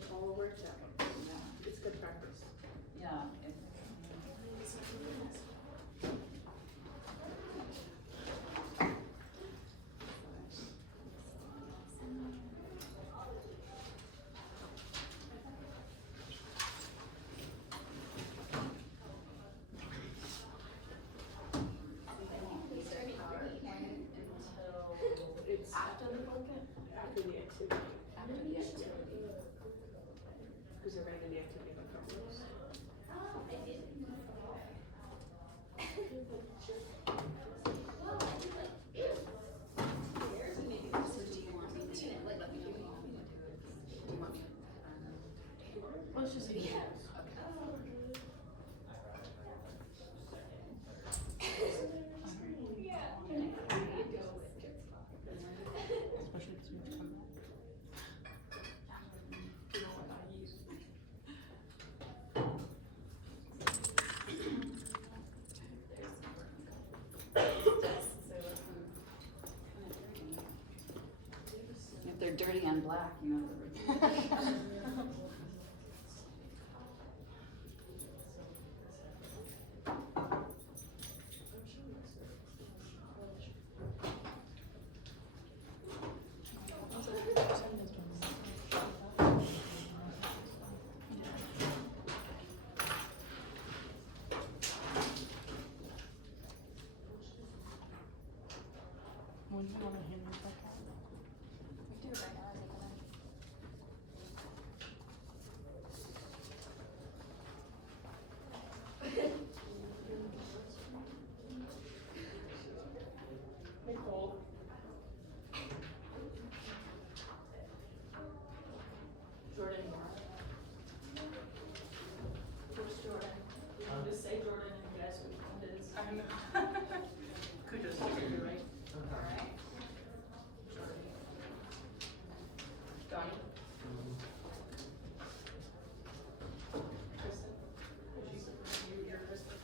we follow where it's at. Yeah. It's good practice. Yeah. It's After the blanket? after the activity. After the activity. Because they're gonna do the activity by couples. Well, it's just, yeah. Especially because we have to come back. You know what I use. If they're dirty and black, you know they're. When you want to hand your back out? We do it right now, I think, Nicole. Jordan Moore. Where's Jordan? You can just say Jordan and you guys will find his. I know. Kudos to you, right? Alright. Donnie. Kristen. You're Kristen.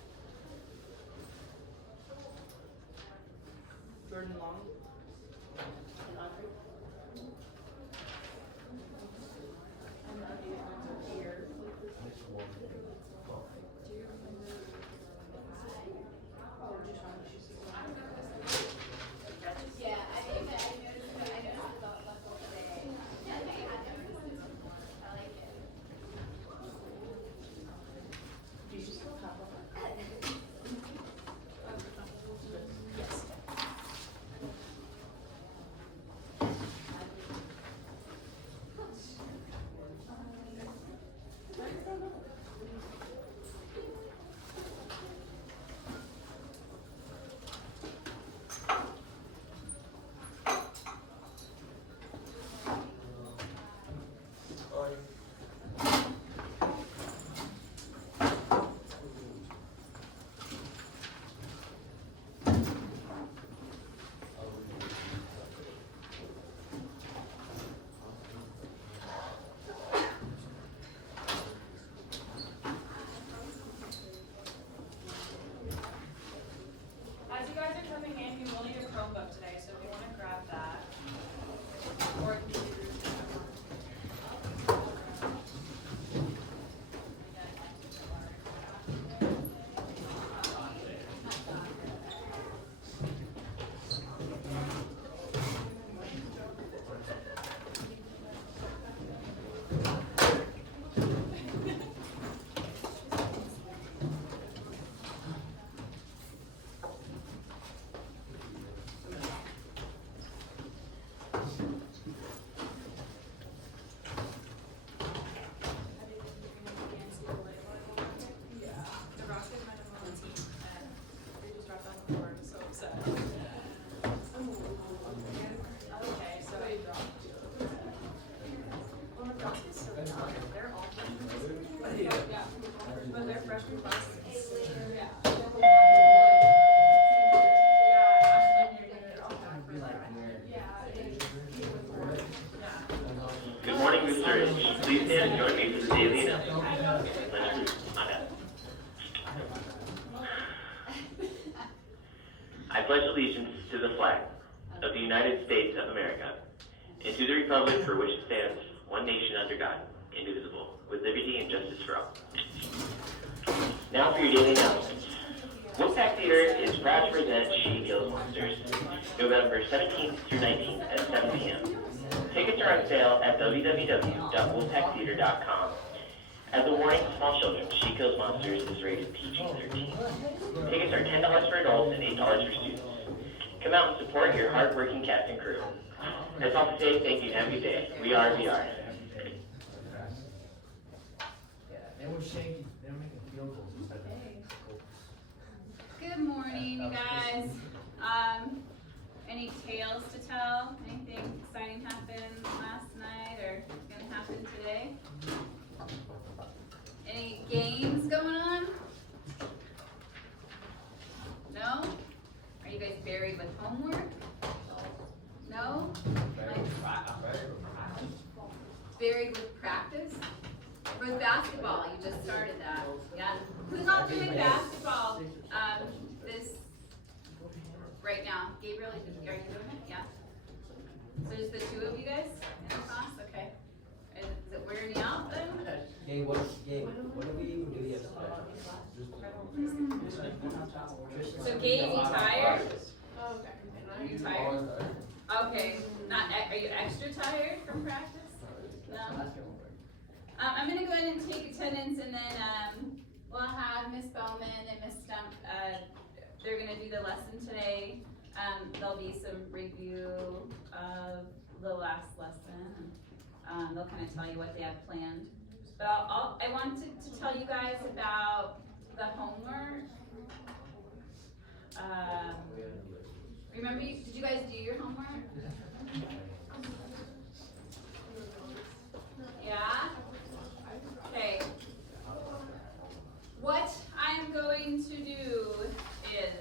Jordan Long. And Audrey. And Audrey here. Oh, just trying to choose one. yeah, I mean, I noticed about Buckle today. Yeah, I noticed this one. I like it. Do you still have one? Yes. As you guys are coming in, you will need a Chromebook today, so if you want to grab that. Or a computer. Nebraska's my number one team, and they just dropped on the floor. I'm so upset. Okay, so they dropped. Well, Nebraska's so young. They're all freshmen. Yeah. But their freshman class is yeah. Good morning, Roosters. Please stand and join me for the daily announcement. I pledge allegiance to the flag of the United States of America and to the republic for which it stands, one nation under God, indivisible, with liberty and justice for all. Now for your daily announcements. Wolfpack Theater is proud to present She Kills Monsters, November 17th through 19th at 7 p.m. Tickets are on sale at www.wolfpacktheater.com. As a warning to small children, She Kills Monsters is rated PG-13. Tickets are $10 for adults and $8 for students. Come out and support your hard-working cast and crew. That's all for today. Thank you and have a good day. We are VR. They were shaking, they were making field goals instead of. Good morning, you guys. Any tales to tell? Anything exciting happened last night or gonna happen today? Any games going on? No? Are you guys buried with homework? No? Buried with practice? With basketball, you just started that. Yeah. Who's all doing basketball this right now? Gabriel, are you doing it? Yeah. So just the two of you guys in the class? Okay. Is it wearing you out then? Gabe, what do we even do yesterday? So Gabe, you tired? You tired? Okay. Not. Are you extra tired from practice? No. I'm gonna go ahead and take attendance, and then we'll have Miss Bowman and Miss Stump. They're gonna do the lesson today. There'll be some review of the last lesson. They'll kind of tell you what they have planned. But I wanted to tell you guys about the homework. Remember, did you guys do your homework? Yeah? Okay. What I'm going to do is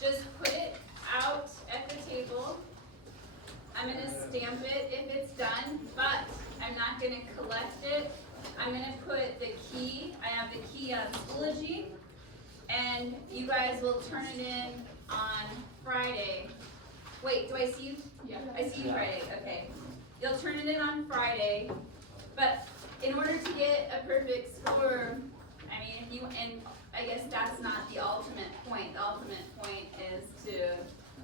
just put it out at the table. I'm going to stamp it if it's done, but I'm not going to collect it. I'm going to put the key. I have the key on Schoology, and you guys will turn it in on Friday. Wait, do I see you? Yeah. I see you Friday. Okay. You'll turn it in on Friday, but in order to get a perfect score, I mean, and I guess that's not the ultimate point. The ultimate point is to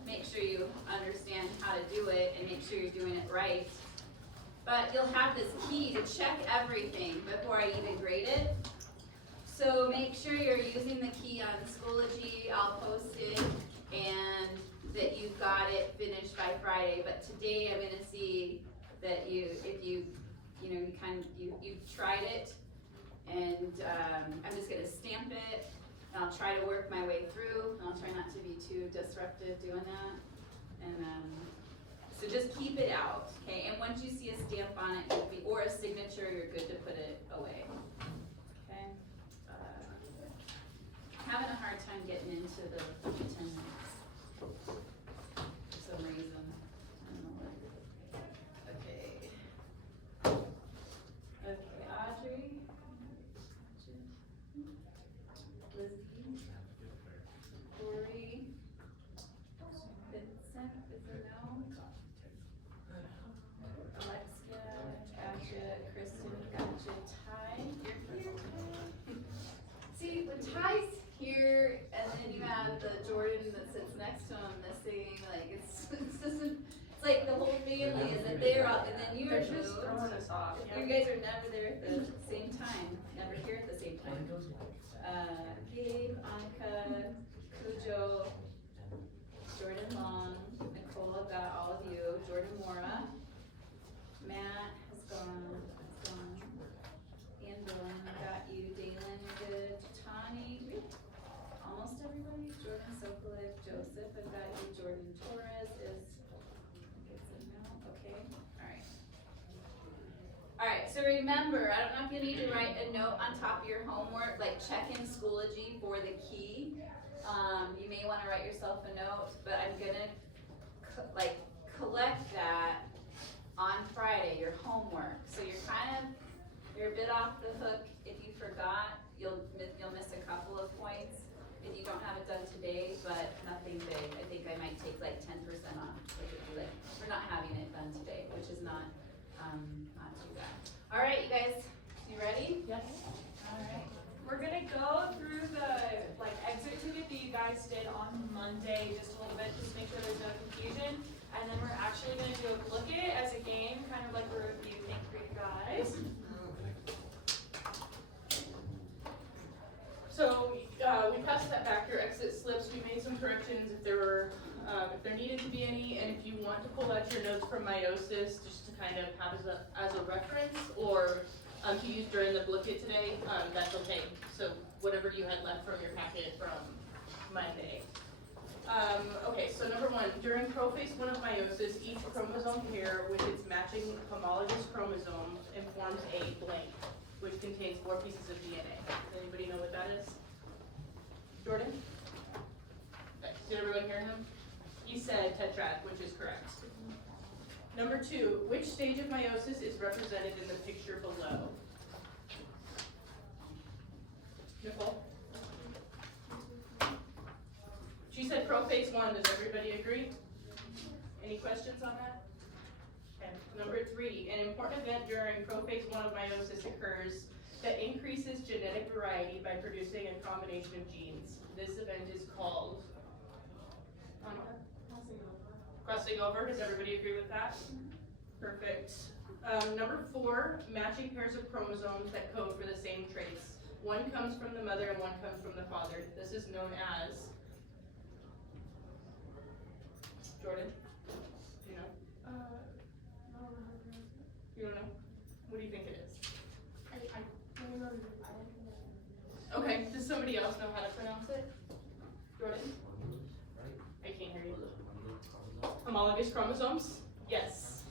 make sure you understand how to do it and make sure you're doing it right. But you'll have this key to check everything before I even grade it. So make sure you're using the key on Schoology. I'll post it, and that you've got it finished by Friday. But today I'm gonna see that if you tried it, and I'm just gonna stamp it, and I'll try to work my way through, and I'll try not to be too disruptive doing that. And so just keep it out, okay? And once you see a stamp on it, or a signature, you're good to put it away, okay? Having a hard time getting into the attendance for some reason. I don't know what. Okay. Okay, Audrey. Lizzie. Corey. Vincent is a no. Alexia, Asha, Kristen, gotcha. Ty, you're here. See, when Ty's here, and then you have the Jordan that sits next to him missing, like it's just it's like the whole family isn't there, and then you're They're just moved. throwing us off. You guys are never there at the same time, never here at the same time. Gabe, Annika, Cujo, Jordan Long, Nicole, I've got all of you, Jordan Mora, Matt has gone, Ian Dillon, got you, Dalen, good, Tani, almost everybody, Jordan Sokolik, Joseph, I've got you, Jordan Torres is, it's a no, okay, alright. Alright, so remember, I don't know if you need to write a note on top of your homework, like check in Schoology for the key. You may want to write yourself a note, but I'm gonna collect that on Friday, your homework. So you're a bit off the hook if you forgot. You'll miss a couple of points if you don't have it done today, but nothing big. I think I might take like 10% off for not having it done today, which is not too bad. All right, you guys, into B&E, and if you want to pull out your notes from meiosis, just to kind of have as a reference, or to use during the booklet today, that's okay. So whatever you had left from your packet from Monday. Okay, so number one, during prophase 1 of meiosis, each chromosome pair with its matching homologous chromosome informs a blank, which contains 4 pieces of DNA. Does anybody know what that is? Jordan? Okay, did everyone hear him? He said tetrad, which is correct. Number 2, which stage of meiosis is represented in the picture below? Nicole? She said prophase 1, does everybody agree? Any questions on that? Okay. Number 3, an important event during prophase 1 of meiosis occurs that increases genetic variety by producing a combination of genes. This event is called Monica? Crossing over. Does everybody agree with that? Perfect. Number 4, matching pairs of chromosomes that code for the same traits. One comes from the mother and one comes from the father. This is known as Jordan? Do you know? You don't know? What do you think it is? Okay, does somebody else know how to pronounce it? Jordan? I can't hear you. Homologous chromosomes? Yes.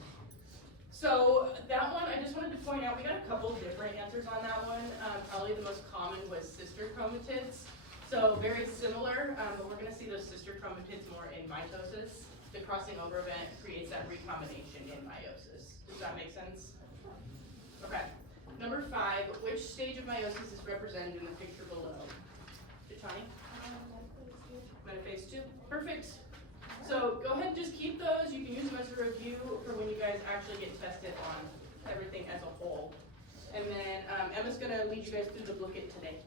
So that one, I just wanted to point out, we got a couple different answers on that one. Probably the most common was sister chromatids. So very similar, but we're gonna see those sister chromatids more in mitosis. The crossing over event creates that recombination in meiosis. Does that make sense? Okay. Number 5, which stage of meiosis is represented in the picture below? Chitani? Metaphase 2. Perfect. So go ahead and just keep those. You can use them as a review for when you guys actually get tested on everything as a whole. And then Emma's gonna lead you guys through the booklet today.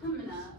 Coming up.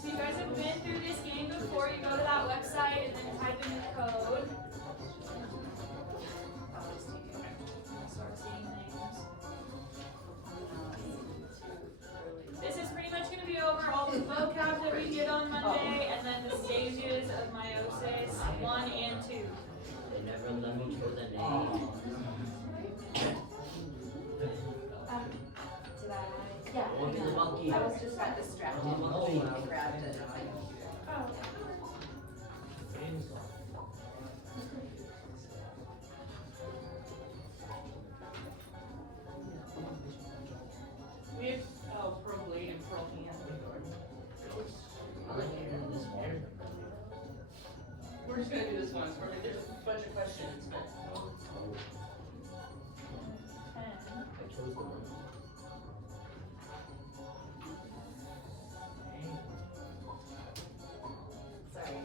So you guys have been through this game before. You go to that website and then type in the code. Start seeing names. This is pretty much going to be over all the vocab that we did on Monday, and then the stages of meiosis 1 and 2. They never let me put the name. Yeah, Look at the monkey. I was just got distracted. Oh. I grabbed it. We have probably and Pearl Hand. I like hearing this one. We're just gonna do this once. There's a bunch of questions, but I chose the one. Sorry.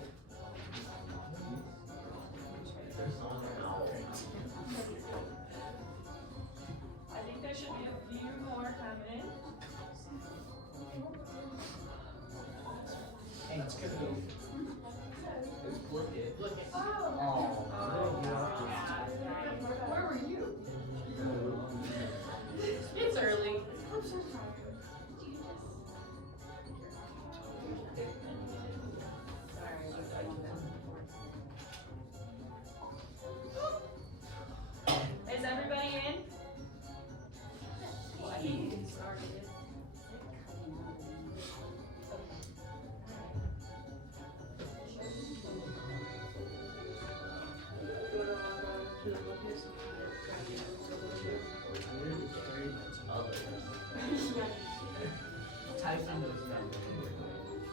Tyson knows that.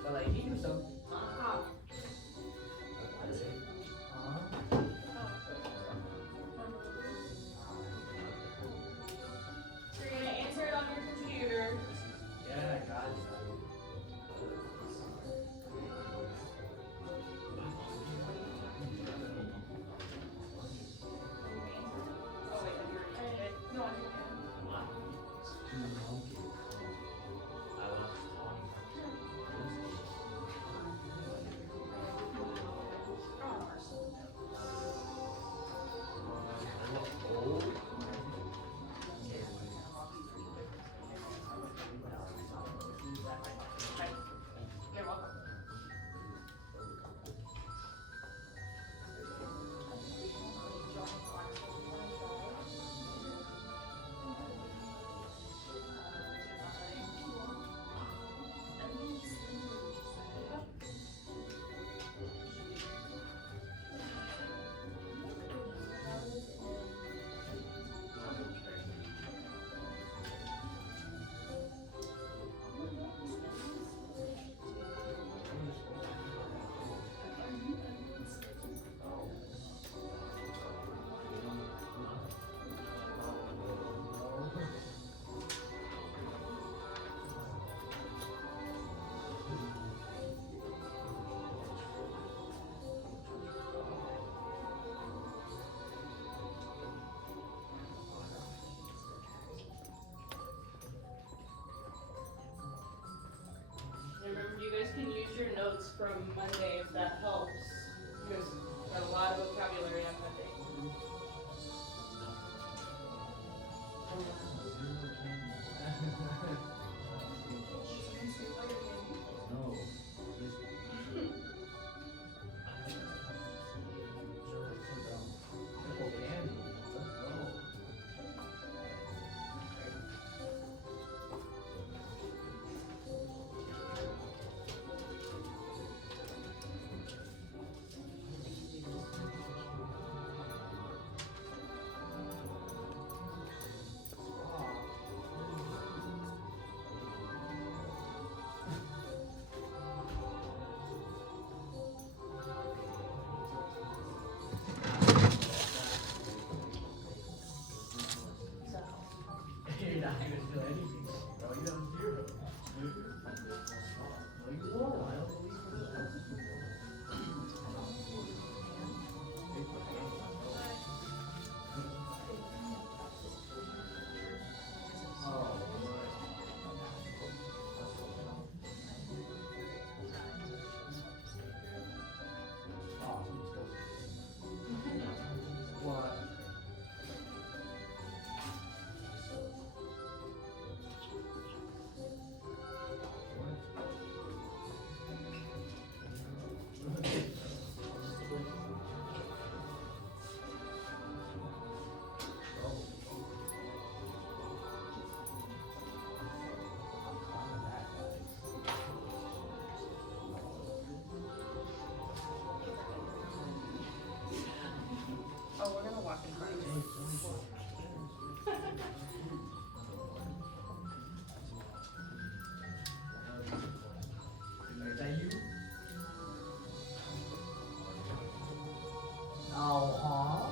But like he knew some. Huh. So you're gonna answer it on your computer. Yeah, I got it. Oh wait, have you already read it? No, I didn't. You're welcome. And remember, you guys can use your notes from Monday if that helps. Because we got a lot of vocabulary on Monday. You're not gonna feel anything. No, you have zero. No, you won't. I don't believe What? Oh, we're gonna walk in front of you. Is that you? Oh, huh?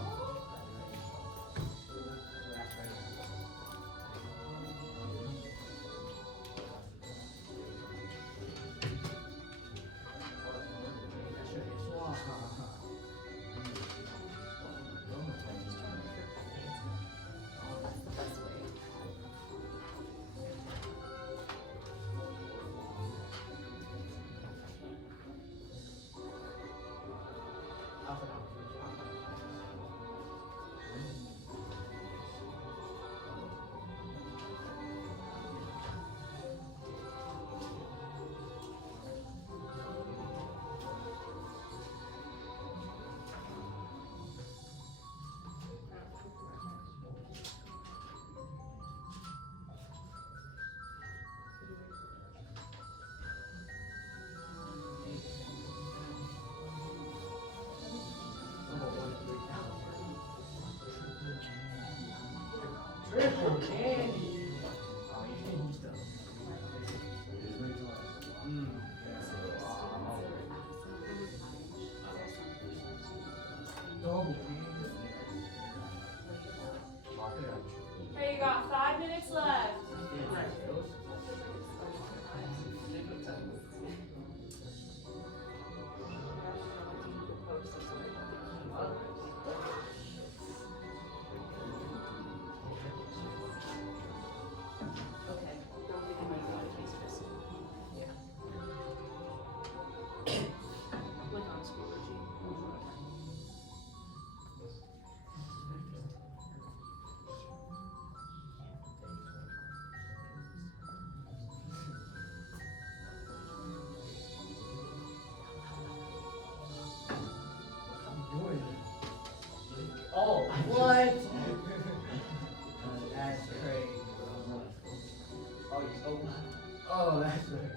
Triple candy. Oh, you can use them. Oh, that's right.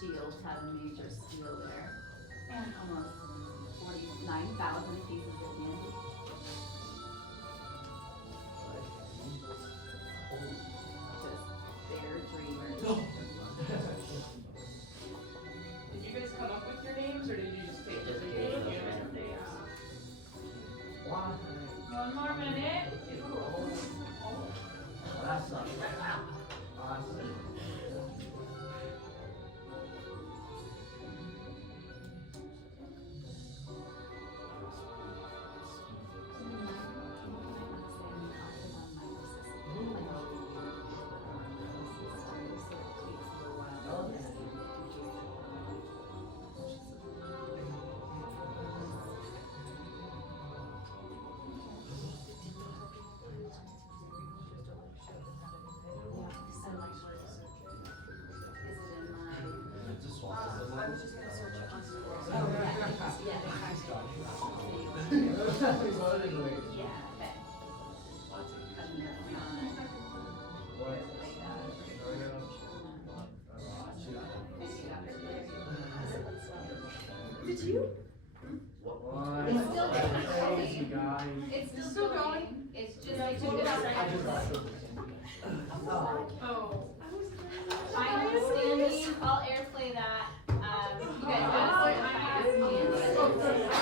Shield had a major steal there. Almost 49,000 pieces of candy. Just their dreamers. Did you guys come up with your names, or did you just pick the names? One more minute. That's not awesome. Did you? It's still going. It's still going. It's just I took it out. Oh. Final standing. I'll airplay that. You guys got it. I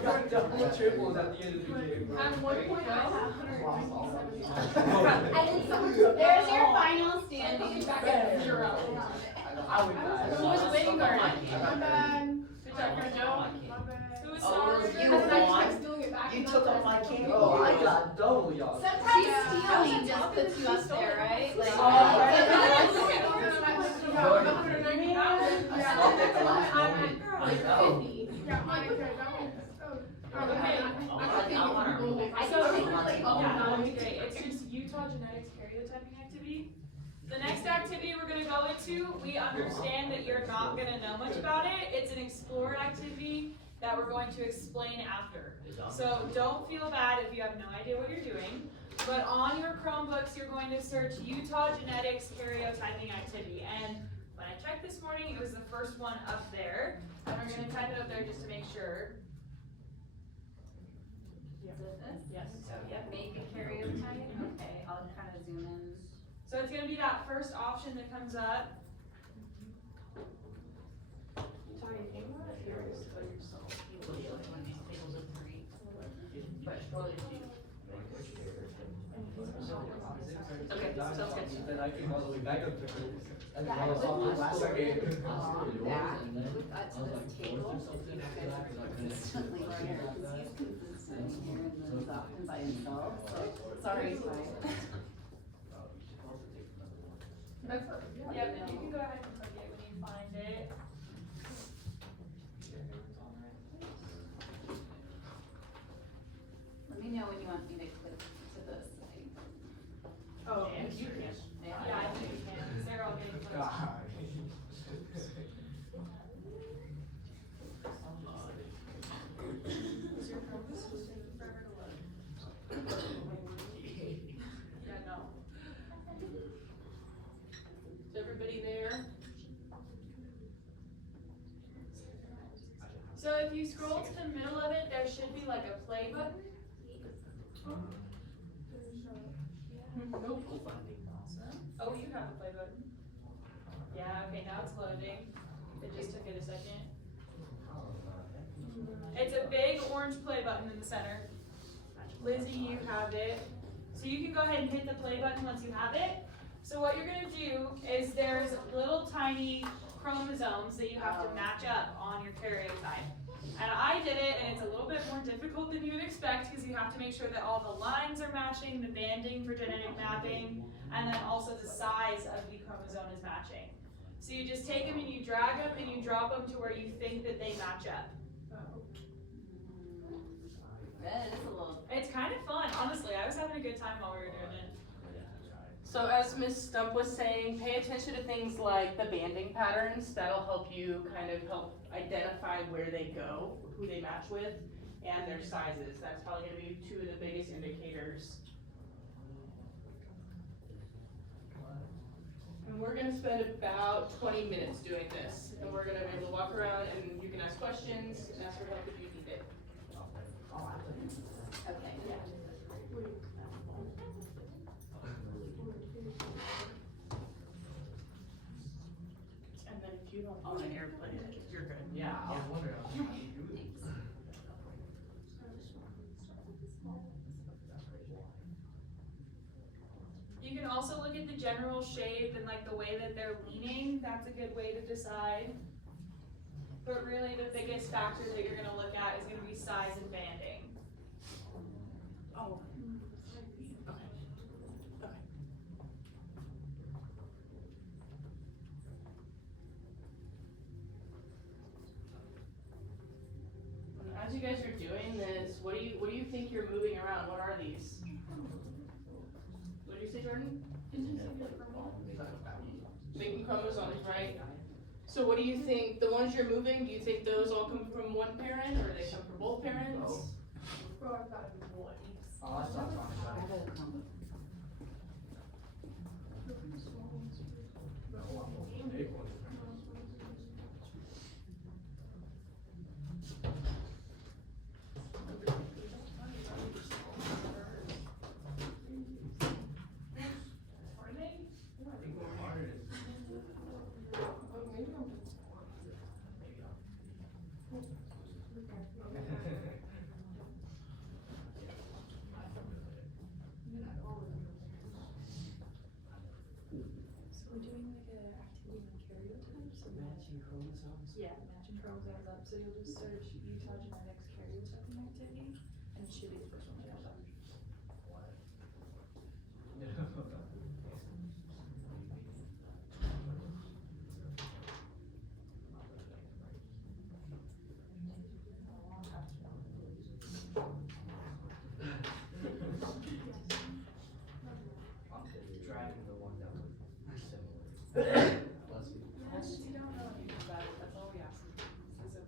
got double triples at the end of the game. At one point, I had 127. There's your final standing. Back at 0. I would die. Who was Vanguard? My bad. Good job, Joe. My bad. Who was Oh, sorry? you won. You took up my candy. Oh, I got double y'all. Sometimes stealing just puts you up there, right? Like, I'll take the last one. Okay, it's just Utah Genetics karyotyping activity. The next activity we're gonna go into, we understand that you're not gonna know much about it. It's an explore activity that we're going to explain after. So don't feel bad if you have no idea what you're doing, but on your Chromebooks, you're going to search Utah Genetics Karyotyping Activity. And when I checked this morning, it was the first one up there. And we're gonna type it up there just to make sure. Is it this? Yes. Yep. Make a karyotype? Okay, I'll kind of zoom in. So it's gonna be that first option that comes up. Okay, sounds good. Then I came all the way back up to her. I think Yeah, I was on the last second. that, with that to this table, you guys are consistently here, because he's consistent here and then he's often by himself, so, sorry, Ty. Yep, and you can go ahead and click it when you find it. Let me know when you want me to click to this thing. Oh, you can. Yeah, I think you can, because they're all getting close. Is your Chromebook taking forever to load? Yeah, no. Is everybody there? So if you scroll to the middle of it, there should be like a play button. Nope. Oh, you have a play button. Yeah, okay, now it's loading. It just took it a second. It's a big orange play button in the center. Lizzie, you have it. So you can go ahead and hit the play button once you have it. So what you're gonna do is there's little tiny chromosomes that you have to match up on your karyotype. And I did it, and it's a little bit more difficult than you would expect because you have to make sure that all the lines are matching, the banding for genetic mapping, and then also the size of the chromosome is matching. So you just take them and you drag them and you drop them to where you think that they match up. That is a little, It's kind of fun, honestly. I was having a good time while we were doing it. So as Ms. Stump was saying, pay attention to things like the banding patterns. That'll help you kind of help identify where they go, who they match with, and their sizes. That's probably gonna be two of the biggest indicators. And we're gonna spend about 20 minutes doing this. And we're gonna be able to walk around and you can ask questions and ask for help if you need it. okay. And then if you don't own an airplane, you're good. Yeah, I was wondering how you do it. You can also look at the general shape and like the way that they're leaning. That's a good way to decide. But really the biggest factor that you're gonna look at is gonna be size and banding. Oh. Okay. Okay. As you guys are doing this, what do you think you're moving around? What are these? What did you say, Jordan? Making chromosomes, right? So what do you think, the ones you're moving, do you think those all come from one parent, or they come from both parents? Oh, that sounds fine. I have a Chromebook. So we're doing like an activity on karyotypes and Matching chromosomes. yeah, matching chromosomes up. So you'll just search Utah Genetics Karyotyping Activity and it should be the first one that comes up. Dragging the one that was similar. Bless you. You don't know anything about it, that's all we ask. This is a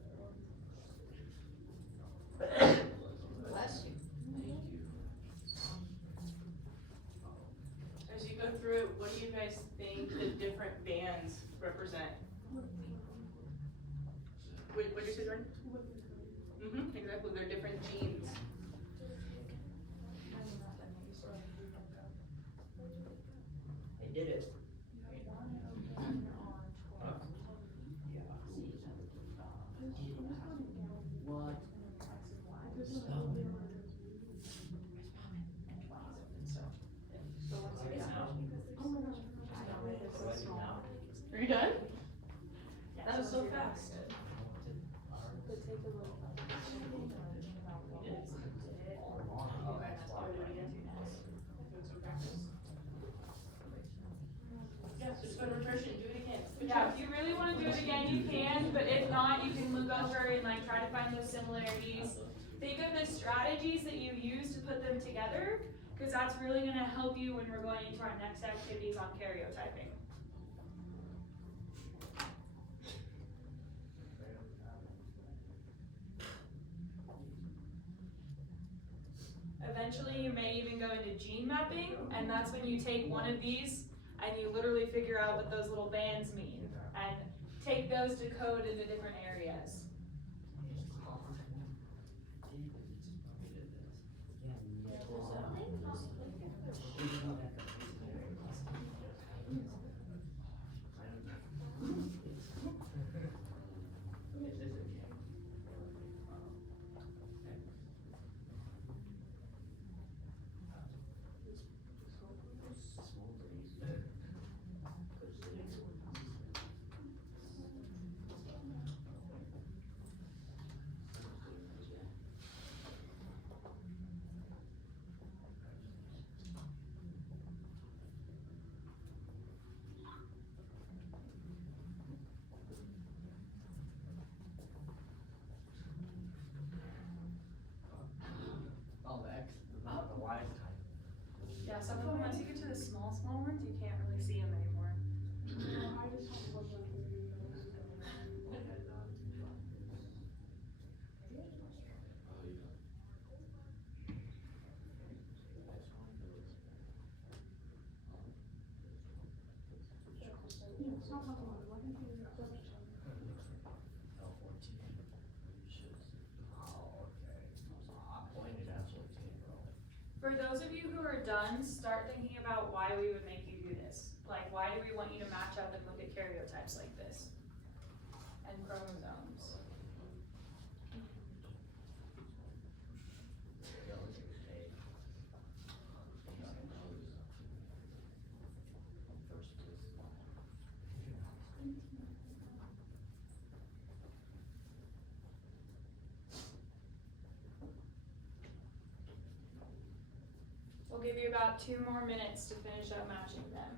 those similarities. Think of the strategies that you use to put them together, because that's really going to help you when we're going into our next activities on karyotyping. Eventually, you may even go into gene mapping, and that's when you take one of these and you literally figure out what those little bands mean and take those to code into different areas. Oh, the X, not the Y type. Yeah, some of them, once you get to the small ones, you can't really see them anymore. For those of you who are done, start thinking about why we would make you do this. Like, why do we want you to match up and look at karyotypes like this? And chromosomes. We'll give you about 2 more minutes to finish up matching them.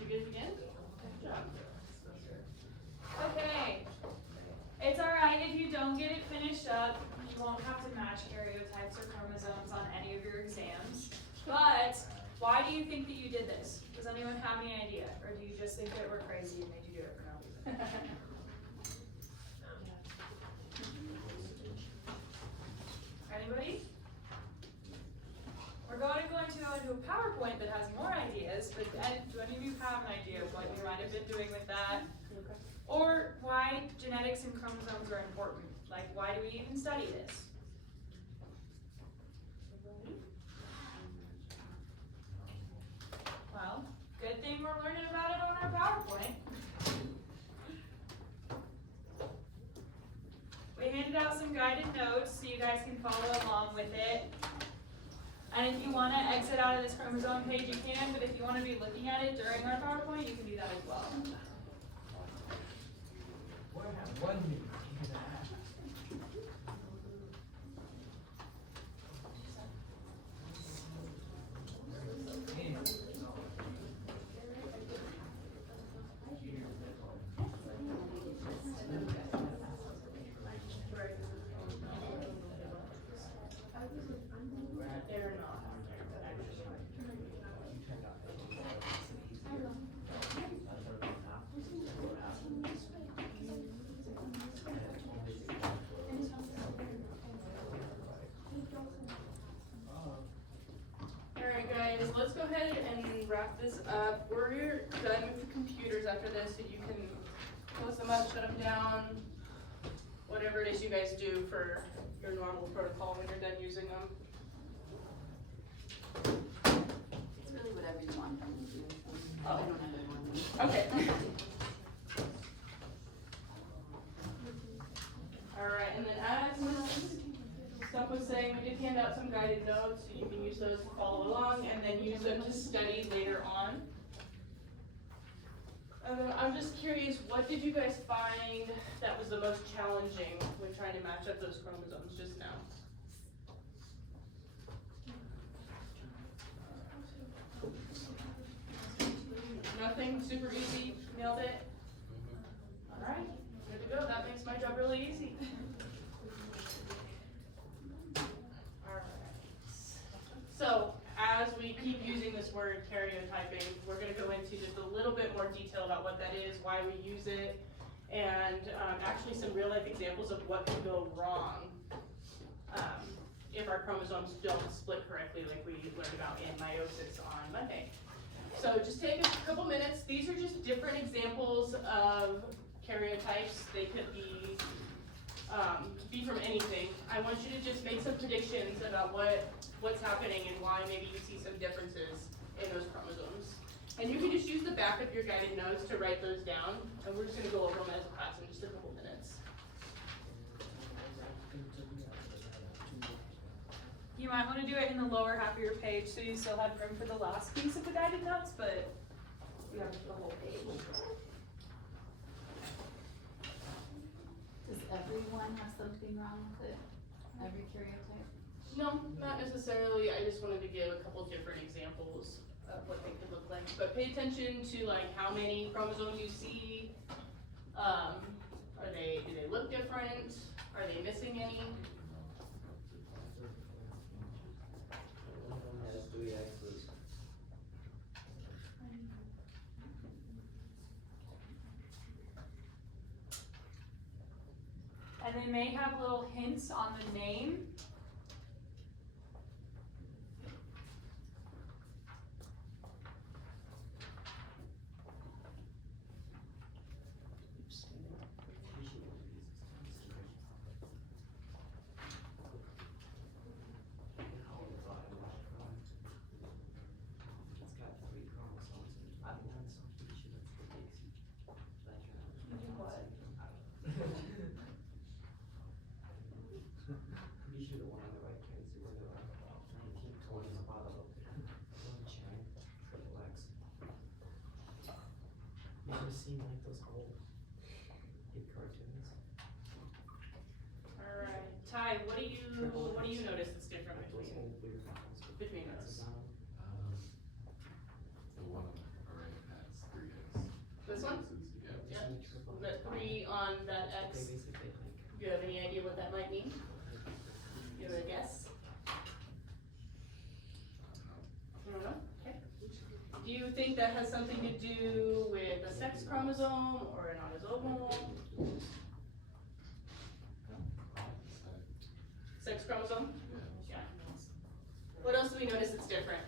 You good again? Good job. Okay. It's alright if you don't get it finished up. You won't have to match karyotypes or chromosomes on any of your exams. But why do you think that you did this? Does anyone have any idea? Or do you just think that we're crazy and made you do it for no reason? Anybody? We're going to go into a PowerPoint that has more ideas, but do any of you have an idea of what you might have been doing with that? Or why genetics and chromosomes are important? Like, why do we even study this? Well, good thing we're learning about it on our PowerPoint. We handed out some guided notes so you guys can follow along with it. And if you want to exit out of this chromosome page, you can, but if you want to be looking at it during our PowerPoint, you can do that as well. One minute. Aaron let's go ahead and wrap this up. We're done with the computers after this, so you can close them up, shut them down, whatever it is you guys do for your normal protocol when you're done using them. It's really whatever you want them to do. I don't have any more. Okay. Alright, and then as Stuff was saying, we did hand out some guided notes, so you can use those to follow along and then use them to study later on. I'm just curious, what did you guys find that was the most challenging when trying to match up those chromosomes just now? Nothing, super easy, nailed it? Alright, good to go, that makes my job really easy. Alright. So, as we keep using this word karyotyping, we're gonna go into just a little bit more detail about what that is, why we use it, and actually some real life examples of what can go wrong if our chromosomes don't split correctly like we learned about in meiosis on Monday. So just take a couple minutes. These are just different examples of karyotypes. They could be from anything. I want you to just make some predictions about what's happening and why maybe you see some differences in those chromosomes. And you can just use the back of your guided notes to write those down, and we're just gonna go over them as a class in just a couple minutes. You might want to do it in the lower half of your page so you still have room for the last piece of the guided notes, but you have the whole page. Does everyone have something wrong with it? Every karyotype? No, not necessarily. I just wanted to give a couple different examples of what they could look like. But pay attention to like how many chromosomes you see. Do they look different? Are they missing any? One of them has 3 X's. And they may have little hints on the name. It's got 3 chromosomes and I've done some tissue that's the basic. Pretty sure the one on the right can't see where they are. 19, 20 is bottom up there. One giant triple X. You ever seen like those old hit cartoons? Alright, Ty, what do you notice that's different Like those between old weird models with between X's those? on 'em? The one on the right has 3 X. This one? Yeah. Yeah. Isn't it triple The X? 3 on that They X. basically like. Do you have any idea what that might mean? You have a guess? I don't know. Okay. Do you think that has something to do with a sex chromosome or an autosomal? Sex chromosome? Yeah. What else do we notice that's different?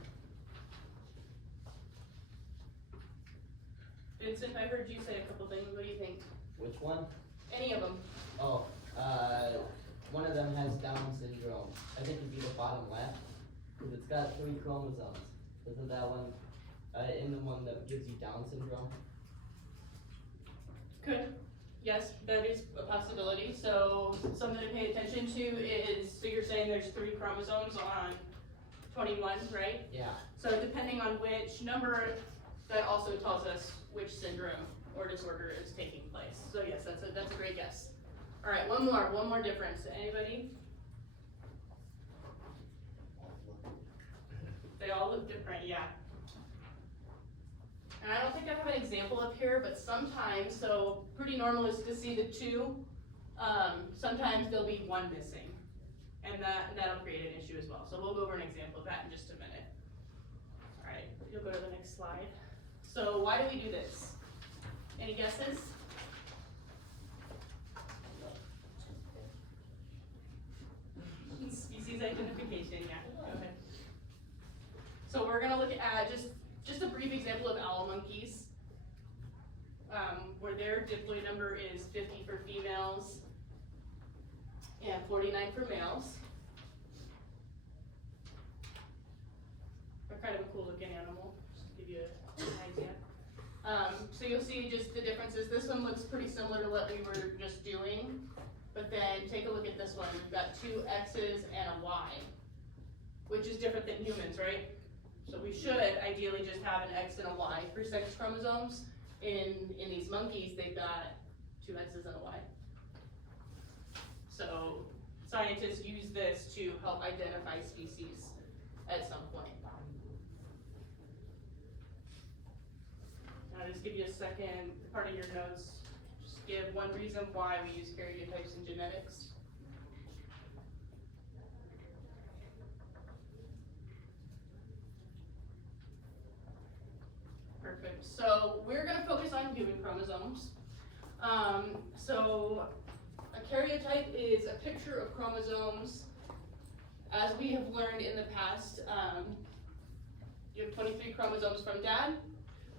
Vincent, I heard you say a couple things. What do you think? Which one? Any of them? Oh, one of them has Down syndrome. I think it'd be the bottom left, because it's got 3 chromosomes. Isn't that one, in the one that gives you Down syndrome? Could. Yes, that is a possibility. So something to pay attention to is, so you're saying there's 3 chromosomes on 21, right? Yeah. So depending on which number, that also tells us which syndrome or disorder is taking place. So yes, that's a great guess. All right, one more difference. Anybody? They all look different, yeah. And I don't think I have an example up here, but sometimes, so pretty normal is to see the 2. Sometimes there'll be 1 missing, and that'll create an issue as well. So we'll go over an example of that in just a minute. All right, you'll go to the next slide. So why do we do this? Any guesses? Species identification, yeah, go ahead. So we're gonna look at at just a brief example of owl monkeys, where their diploid number is 50 for females and 49 for males. They're kind of a cool looking animal, just to give you an idea. So you'll see just the differences. This one looks pretty similar to what we were just doing, but then take a look at this one. We've got 2 X's and a Y, which is different than humans, right? So we should ideally just have an X and a Y for sex chromosomes. In these monkeys, they've got 2 X's and a Y. So scientists use this to help identify species at some point. I'll just give you a second part of your notes. Just give one reason why we use karyotypes in genetics. Perfect. So we're going to focus on human chromosomes. So a karyotype is a picture of chromosomes. As we have learned in the past, you have 23 chromosomes from dad.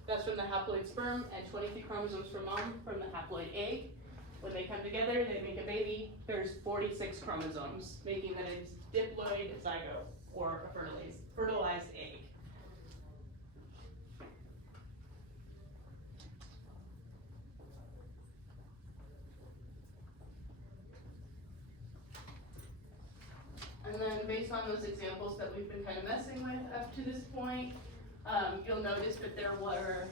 That's from the haploid sperm, and 23 chromosomes from mom from the haploid egg. When they come together, they make a baby. There's 46 chromosomes, making that a diploid zygote, or a fertilized egg. And then based on those examples that we've been kind of messing with up to this point, you'll notice that there were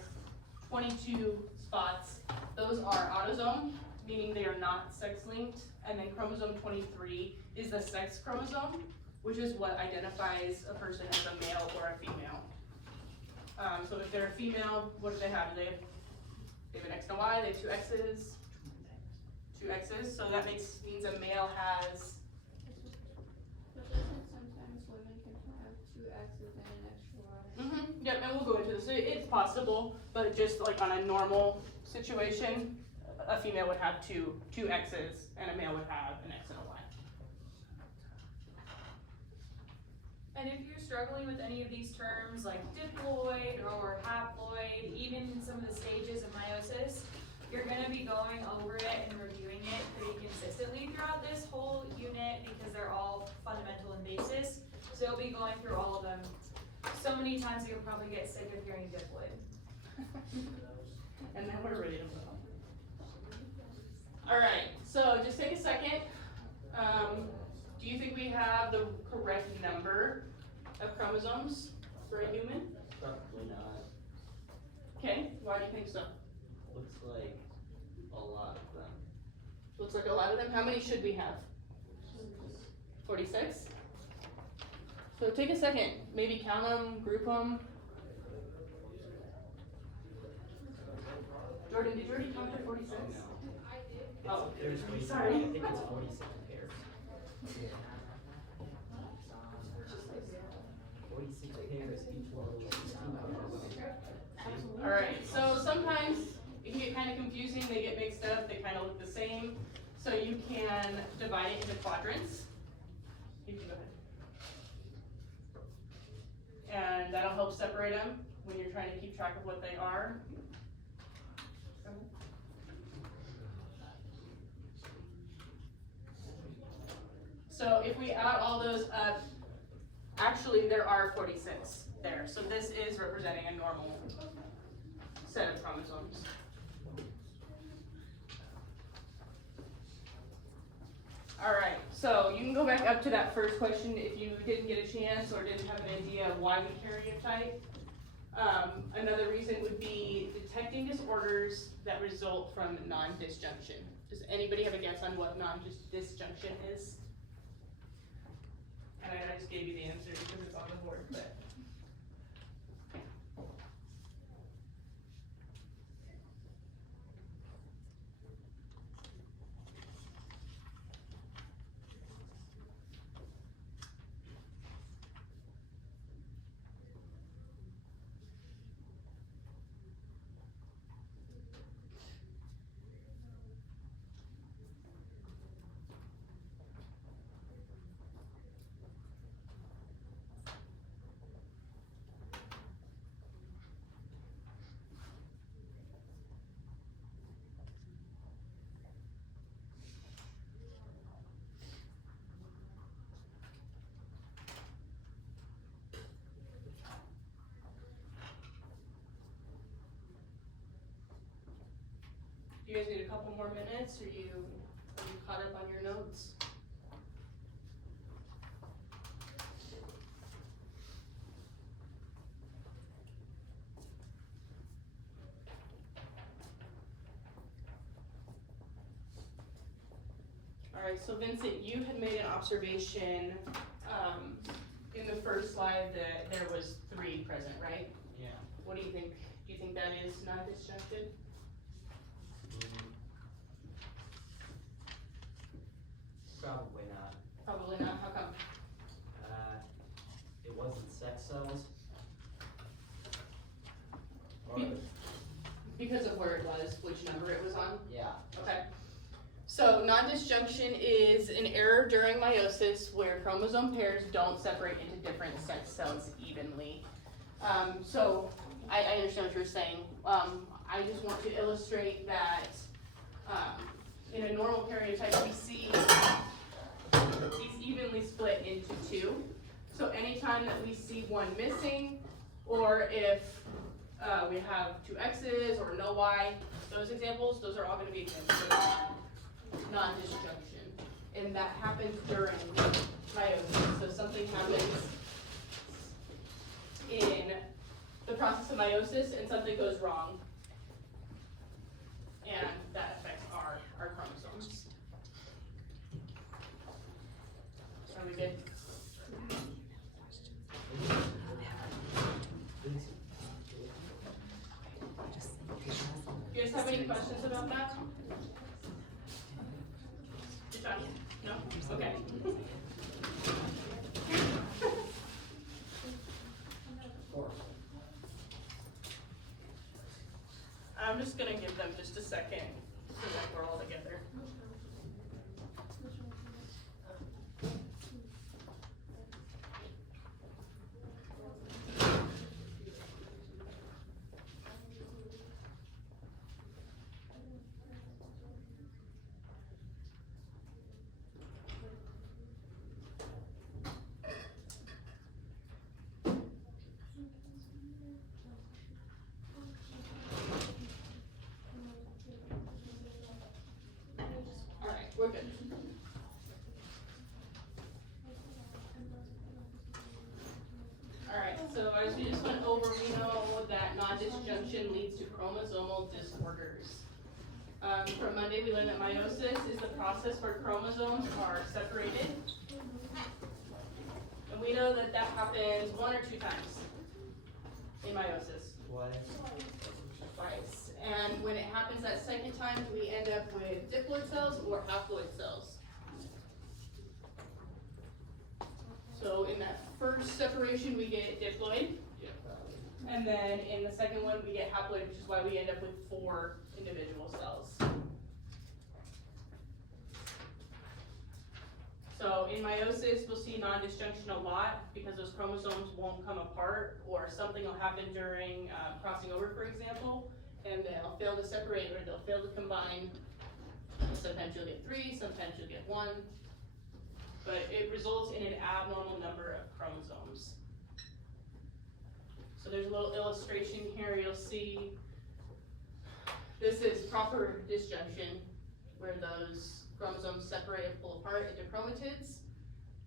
22 spots. Those are autosome, meaning they are not sex-linked, and then chromosome 23 is the sex chromosome, which is what identifies a person as a male or a female. So if they're a female, what do they have? They have an X and a Y, they have 2 X's, 2 X's, so that means a male has. But doesn't sometimes women can have 2 X's and an extra Y? Yep, and we'll go into this. It's possible, but just like on a normal situation, a female would have two X's and a male would have an X and a Y. And if you're struggling with any of these terms like diploid or haploid, even some of the stages of meiosis, you're going to be going over it and reviewing it pretty consistently throughout this whole unit because they're all fundamental in basis. So you'll be going through all of them so many times you'll probably get sick of hearing diploid. And then we're ready to move on. Alright, so just take a second. Do you think we have the correct number of chromosomes for a human? Probably not. Okay, why do you think so? Looks like a lot of them. Looks like a lot of them. How many should we have? 46? So take a second, maybe count them, group them. Jordan, did you already count your 46? Oh, There's 46, sorry. I think it's 46 pairs. 46 pairs, each one of those is 2 pairs. Alright, so sometimes it can get kind of confusing, they get mixed up, they kind of look the same. So you can divide it into quadrants. You can go ahead. And that'll help separate them when you're trying to keep track of what they are. So if we add all those up, actually there are 46 there. So this is representing a normal set of chromosomes. Alright, so you can go back up to that first question if you didn't get a chance or didn't have an idea of why we karyotype. Another reason would be detecting disorders that result from non-disjunction. Does anybody have a guess on what non-disjunction is? And I just gave you the answer because it's on the board, but. You guys need a couple more minutes, are you caught up on your notes? Alright, so Vincent, you had made an observation, in the first slide that there was 3 present, right? Yeah. What do you think? Do you think that is non-disjuncted? Probably not. Probably not, how come? It wasn't sex cells. Or, Be- Because of where it was, which number it was on? Yeah. Okay. So non-disjunction is an error during meiosis where chromosome pairs don't separate into different sex cells evenly. So I understand what you're saying. I just want to illustrate that in a normal karyotype we see these evenly split into 2. So anytime that we see one missing, or if we have 2 X's or no Y, those examples, those are all going to be examples of non-disjunction. And that happens during meiosis. So something happens in the process of meiosis and something goes wrong. And that affects our chromosomes. Are we good? Do you guys have any questions about that? John? No? Okay. I'm just gonna give them just a second so that we're all together. Alright, we're good. Alright, so as we just went over, we know that non-disjunction leads to chromosomal disorders. From Monday, we learned that meiosis is the process where chromosomes are separated. And we know that that happens 1 or 2 times in meiosis. what? Twice. And when it happens that second time, we end up with diploid cells or haploid cells. So in that first separation, we get diploid. And then in the second one, we get haploid, which is why we end up with 4 individual cells. So in meiosis, we'll see non-disjunction a lot because those chromosomes won't come apart, or something will happen during crossing over, for example, and they'll fail to separate or they'll fail to combine. Sometimes you'll get 3, sometimes you'll get 1, but it results in an abnormal number of chromosomes. So there's a little illustration here. You'll see this is proper disjunction, where those chromosomes separate and pull apart into chromatids.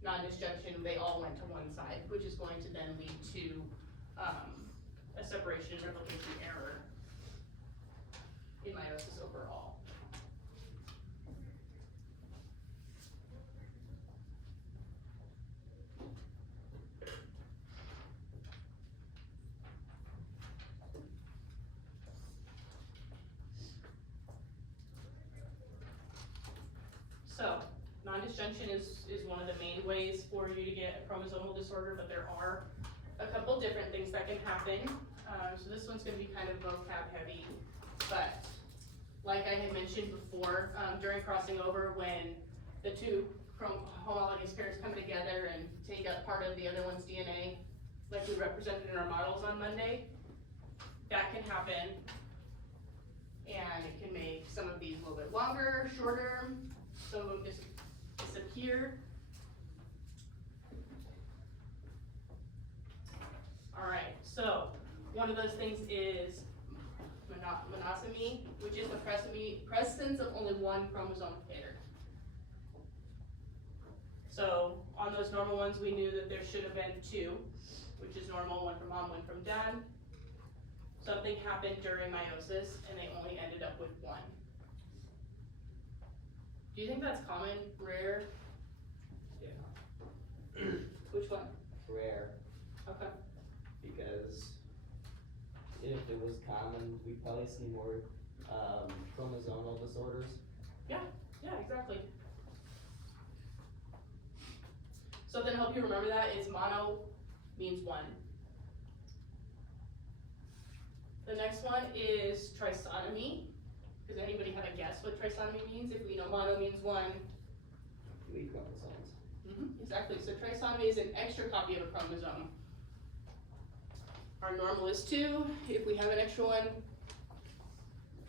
Non-disjunction, they all went to one side, which is going to then lead to a separation and replication error in meiosis overall. So, non-disjunction is one of the main ways for you to get a chromosomal disorder, but there are a couple different things that can happen. So this one's gonna be kind of vocab heavy, but like I had mentioned before, during crossing over, when the 2 homologous pairs come together and take up part of the other one's DNA, like we represented in our models on Monday, that can happen. And it can make some of these a little bit longer, shorter, some of them just disappear. Alright, so one of those things is monosomy, which is the presence of only one chromosome pair. So on those normal ones, we knew that there should have been 2, which is normal, one from mom, one from dad. Something happened during meiosis, and they only ended up with 1. Do you think that's common, rare? Yeah. Which one? Rare, Okay. because if it was common, we'd probably see more, chromosomal disorders. Yeah, exactly. Something to help you remember that is mono means 1. The next one is trisomy. Does anybody have a guess what trisomy means? If we know mono means 1. 2 chromosomes. Exactly, so trisomy is an extra copy of a chromosome. Our normal is 2. If we have an extra one,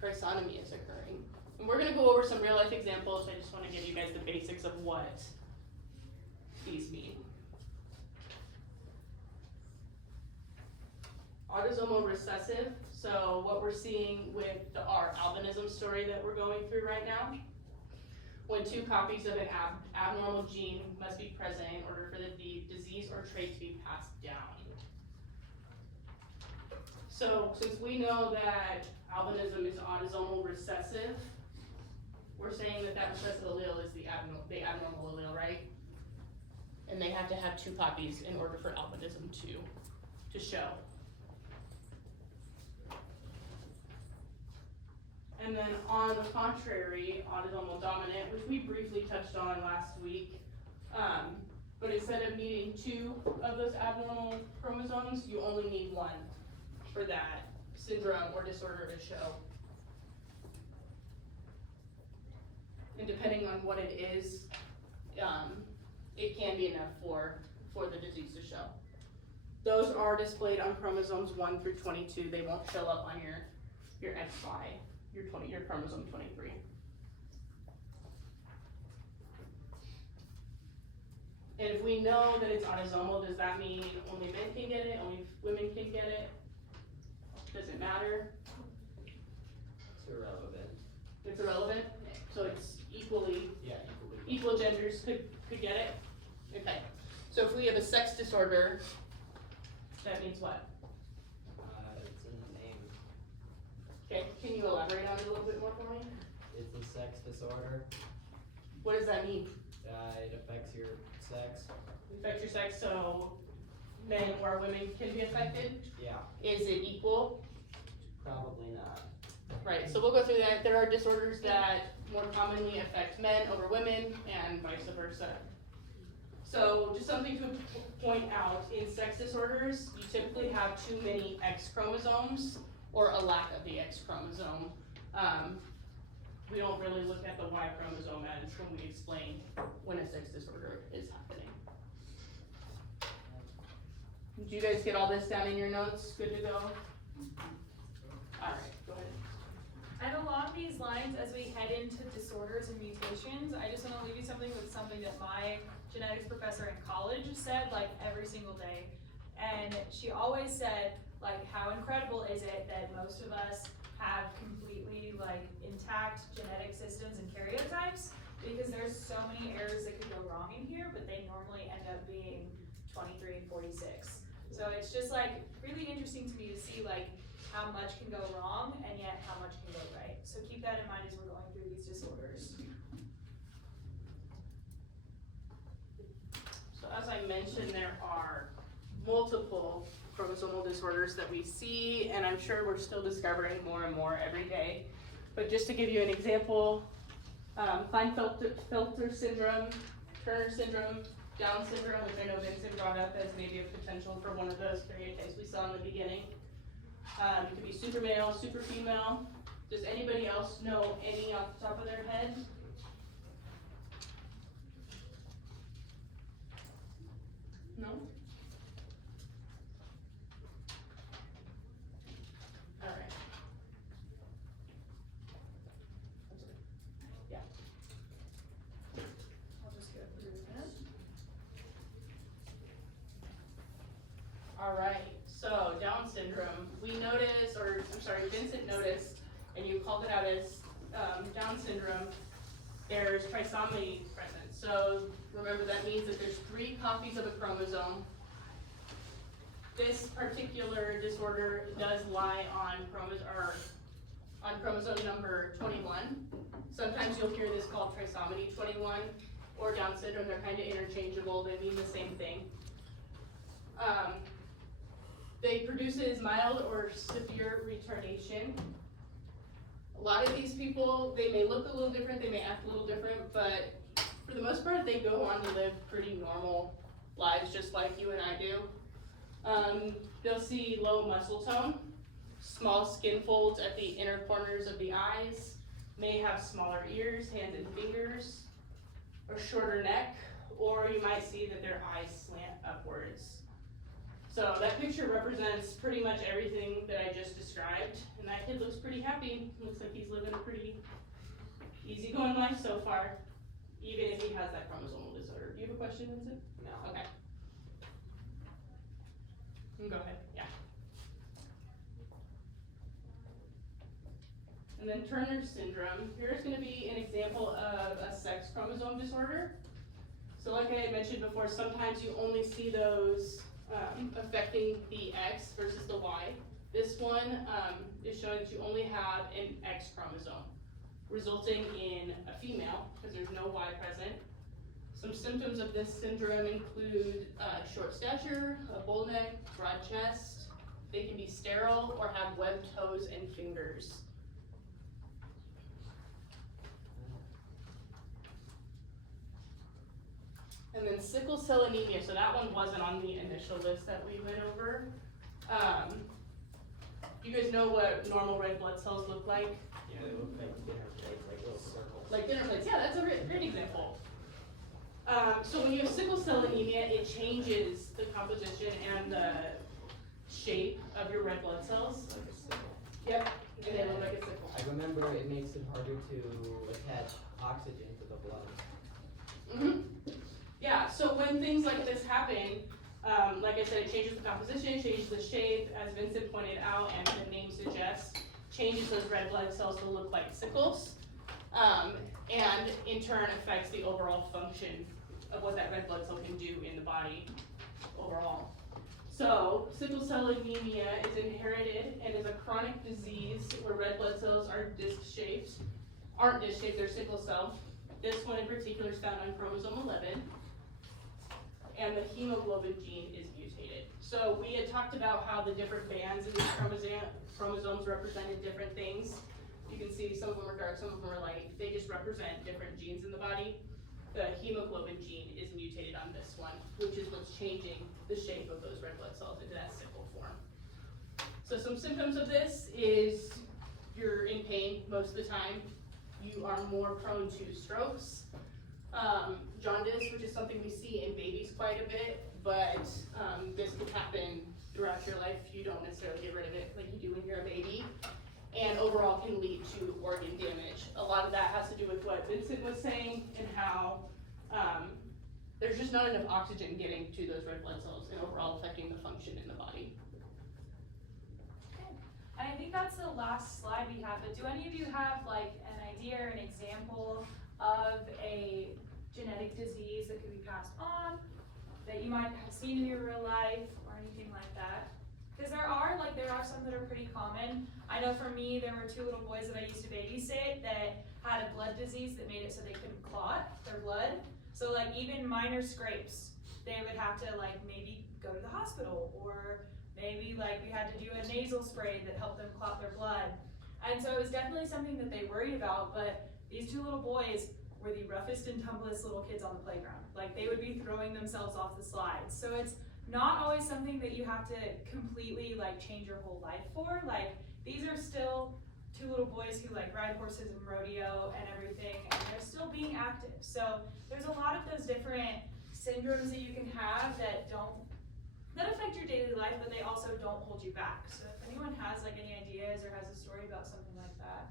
trisomy is occurring. And we're gonna go over some real life examples. I just wanna give you guys the basics of what these mean. Autosomal recessive, so what we're seeing with our albinism story that we're going through right now, when 2 copies of an abnormal gene must be present in order for the disease or trait to be passed down. So since we know that albinism is autosomal recessive, we're saying that recessive allele is the abnormal allele, right? And they have to have 2 copies in order for albinism to show. And then on the contrary, autosomal dominant, which we briefly touched on last week, but instead of needing 2 of those abnormal chromosomes, you only need 1 for that syndrome or disorder to show. And depending on what it is, it can be enough for the disease to show. Those are displayed on chromosomes 1 through 22. They won't show up on your XY. Your chromosome 23. And if we know that it's autosomal, does that mean only men can get it, only women can get it? Does it matter? It's irrelevant. It's irrelevant, so it's equally, Yeah, equal genders could get it? Okay, so if we have a sex disorder, that means what? It's in the name. Okay, can you elaborate on it a little bit more for me? It's a sex disorder. What does that mean? It affects your sex. Affect your sex, so men or women can be affected? Yeah. Is it equal? Probably not. Right, so we'll go through that. There are disorders that more commonly affect men over women and vice versa. So just something to point out, in sex disorders, you typically have too many X chromosomes or a lack of the X chromosome. We don't really look at the Y chromosome as when we explain when a sex disorder is happening. Did you guys get all this down in your notes? Good to go? Alright, go ahead. And along these lines, as we head into disorders and mutations, I just want to leave you something that my genetics professor in college said like every single day. And she always said, like, how incredible is it that most of us have completely like intact genetic systems and karyotypes, because there's so many errors that could go wrong in here, but they normally end up being 23 and 46. So it's just like really interesting to me to see like how much can go wrong and yet how much can go right. So keep that in mind as we're going through these disorders. So as I mentioned, there are multiple chromosomal disorders that we see, and I'm sure we're still discovering more and more every day. But just to give you an example, Klinefelter syndrome, Turner syndrome, Down syndrome, which I know Vincent brought up as maybe a potential for one of those karyotypes we saw in the beginning. It could be super male, super female. Does anybody else know any off the top of their head? No? Alright. Yeah. I'll just go through this. Alright, so Down syndrome. We know noticed, or I'm sorry, Vincent noticed, and you called it out as Down syndrome, there's trisomy present. So remember, that means that there's 3 copies of a chromosome. This particular disorder does lie on chromosome number 21. Sometimes you'll hear this called trisomy 21 or Down syndrome. They're kind of interchangeable. They mean the same thing. They produces mild or severe retardation. A lot of these people, they may look a little different, they may act a little different, but for the most part, they go on to live pretty normal lives, just like you and I do. They'll see low muscle tone, small skin folds at the inner corners of the eyes, may have smaller ears, hands and fingers, or shorter neck, or you might see that their eyes slant upwards. So that picture represents pretty much everything that I just described, and that kid looks pretty happy. Looks like he's living a pretty easygoing life so far, even if he has that chromosomal disorder. Do you have a question, Vincent? No. Okay. Go ahead, yeah. And then Turner syndrome. Here's gonna be an example of a sex chromosome disorder. So like I had mentioned before, sometimes you only see those affecting the X versus the Y. This one is showing that you only have an X chromosome, resulting in a female, because there's no Y present. Some symptoms of this syndrome include short stature, a bull neck, broad chest. They can be sterile or have webbed toes and fingers. And then sickle cell anemia, so that one wasn't on the initial list that we went over. You guys know what normal red blood cells look like? Yeah, they look like dinner plates, like little circles. Like dinner plates, yeah, that's a great example. So when you have sickle cell anemia, it changes the composition and the shape of your red blood cells. Like a sickle. Yep, and they look like a sickle. I remember it makes it harder to attach oxygen to the blood. Yeah, so when things like this happen, like I said, it changes the composition, changes the shape, as Vincent pointed out, and the name suggests, changes those red blood cells to look like sickles, and in turn affects the overall function of what that red blood cell can do in the body overall. So, sickle cell anemia is inherited and is a chronic disease where red blood cells are disc-shaped, aren't disc-shaped, they're sickle cell. This one in particular is found on chromosome 11. And the hemoglobin gene is mutated. So we had talked about how the different bands in these chromosomes represented different things. You can see some of them are dark, some of them are light. They just represent different genes in the body. The hemoglobin gene is mutated on this one, which is what's changing the shape of those red blood cells into that sickle form. So some symptoms of this is you're in pain most of the time. You are more prone to strokes. Jaundice, which is something we see in babies quite a bit, but this can happen throughout your life. You don't necessarily get rid of it like you do when you're a baby, and overall can lead to organ damage. A lot of that has to do with what Vincent was saying and how there's just not enough oxygen getting to those red blood cells and overall affecting the function in the body. And I think that's the last slide we have, but do any of you have like an idea or an example of a genetic disease that could be passed on, that you might have seen in your real life or anything like that? Because there are some that are pretty common. I know for me, there were 2 little boys that I used to babysit that had a blood disease that made it so they couldn't clot their blood. So like even minor scrapes, they would have to like maybe go to the hospital, or maybe like we had to do a nasal spray that helped them clot their blood. And so it was definitely something that they worried about, but these 2 little boys were the roughest and tumblest little kids on the playground. Like they would be throwing themselves off the slides. So it's not always something that you have to completely like change your whole life for. Like these are still 2 little boys who like ride horses and rodeo and everything, and they're still being active. So there's a lot of those different syndromes that you can have that affect your daily life, but they also don't hold you back. So if anyone has like any ideas or has a story about something like that.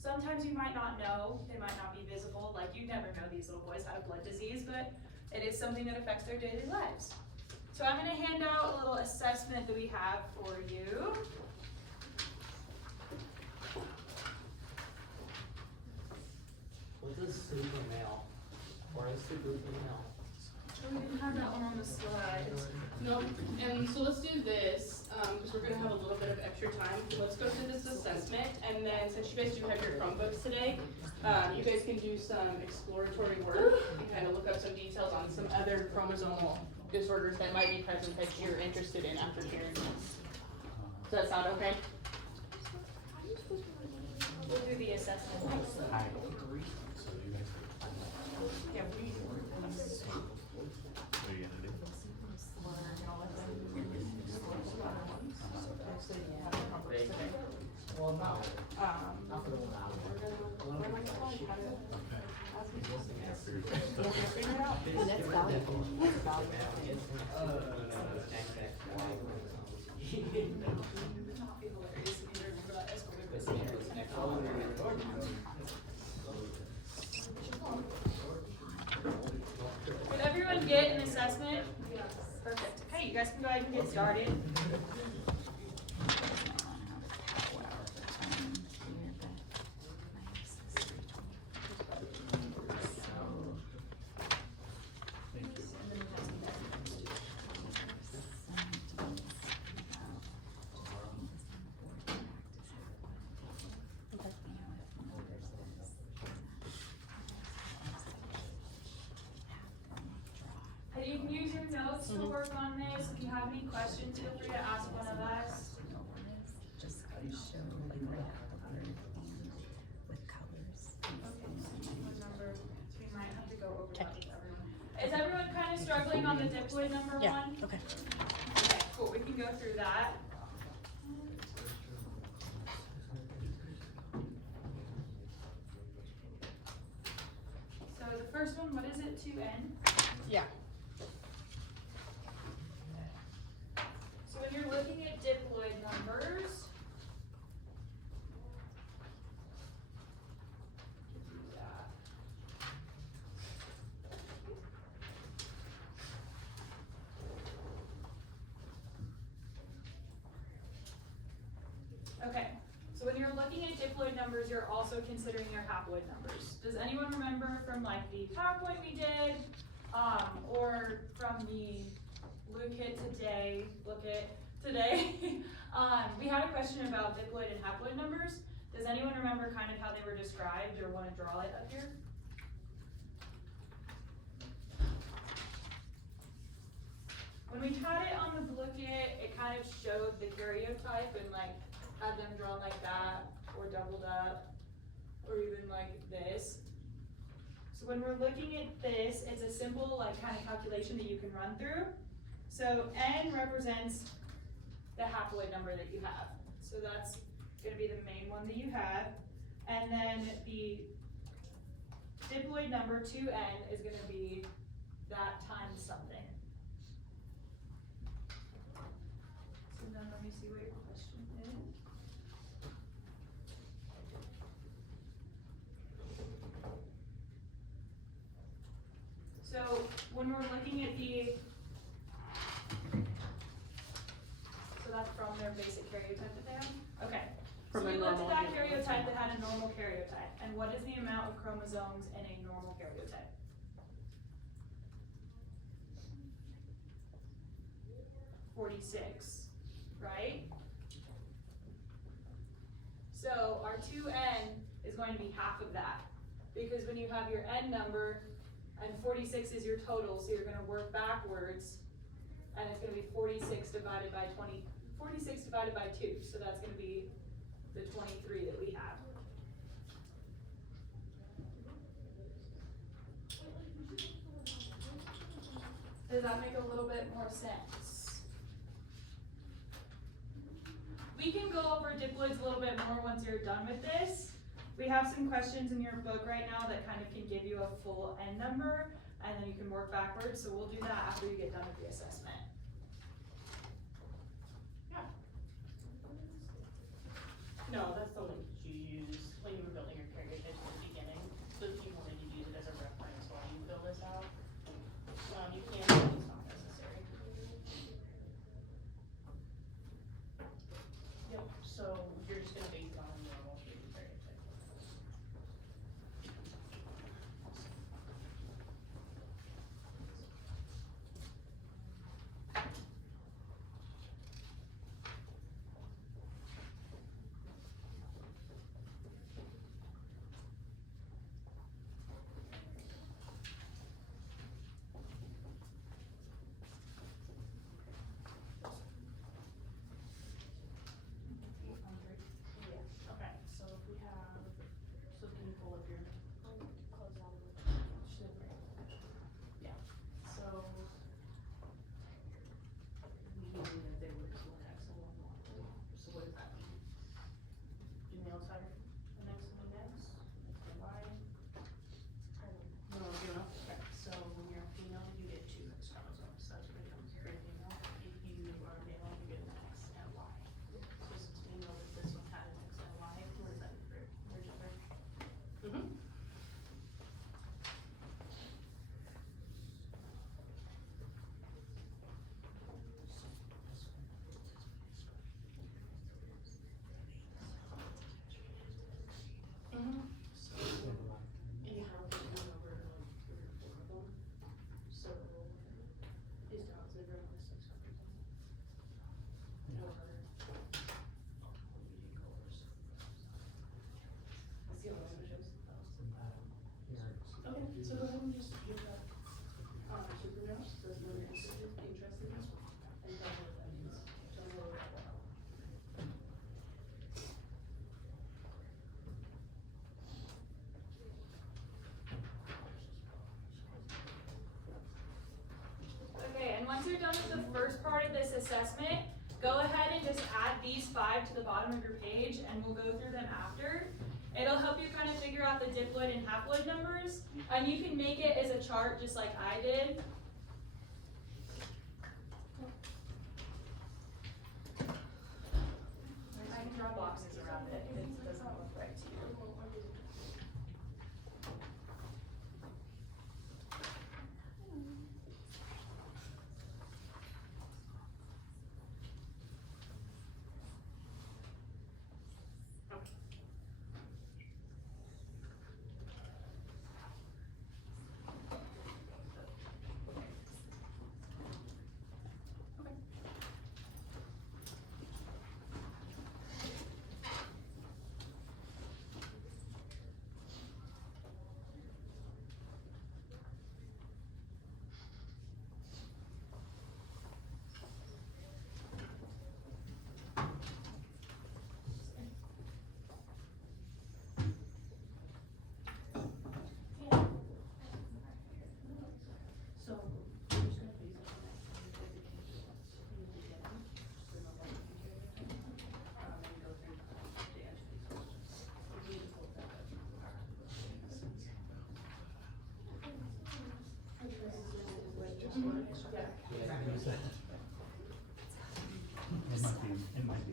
Sometimes you might not know, they might not be visible, like you'd never know these little boys had a blood disease, but it is something that affects their daily lives. So I'm gonna hand out a little assessment that we have for you. What's a super male? Or a super female? We didn't have that one on the slides. Nope, and so let's do this, because we're gonna have a little bit of extra time. Let's go through this assessment, and then since you guys do have your Chromebooks today, you guys can do some exploratory work and kind of look up some details on some other chromosomal disorders that might be present that you're interested in after hearing this. Does that sound okay? We'll do the assessment. So you guys Yeah, we. what are you gonna do? Well, no, not for the 1 hour. That's valuable. That's valuable. Did everyone get an assessment? Perfect. Okay, you guys can go ahead and get started. And you can use your notes to work on this. If you have any questions, feel free to ask one of us. Just show like right at the bottom with colors. Remember, we might have to go over that with everyone. Is everyone kind of struggling on the diploid number one? Okay. Okay, cool, we can go through that. So the first one, what is it, 2N? Yeah. So when you're looking at diploid numbers, okay, so when you're looking at diploid numbers, you're also considering your haploid numbers. Does anyone remember from like the PowerPoint we did, or from the look at today, we had a question about diploid and haploid numbers. Does anyone remember kind of how they were described or want to draw it up here? When we had it on the booklet, it kind of showed the karyotype and like had them drawn like that, or doubled up, or even like this. So when we're looking at this, it's a simple like kind of calculation that you can run through. So N represents the haploid number that you have. So that's gonna be the main one that you have. And then the diploid number 2N is gonna be that times something. So then let me see what your question is. So when we're looking at so that's from their basic karyotype that they have? Okay. From So a we looked normal, at that yeah. karyotype that had a normal karyotype. And what is the amount of chromosomes in a normal karyotype? 46, right? So our 2N is going to be half of that. Because when you have your N number, and 46 is your total, so you're gonna work backwards, and it's gonna be 46 divided by 2, so that's gonna be the 23 that we have. Does that make a little bit more sense? We can go over diploids a little bit more once you're done with this. We have some questions in your book right now that kind of can give you a full N number, and then you can work backwards, so we'll do that after you get done with the assessment. Yeah. No, that's the link you used when you were building your karyotypes at the beginning. So if you wanted to use it as a reference while you fill this out, you can, but it's not necessary. assessment, go ahead and just add these 5 to the bottom of your page, and we'll go through them after. It'll help you kind of figure out the diploid and haploid numbers, and you can make it as a chart just like I did. I can draw boxes around it if it doesn't look right to you. It might be.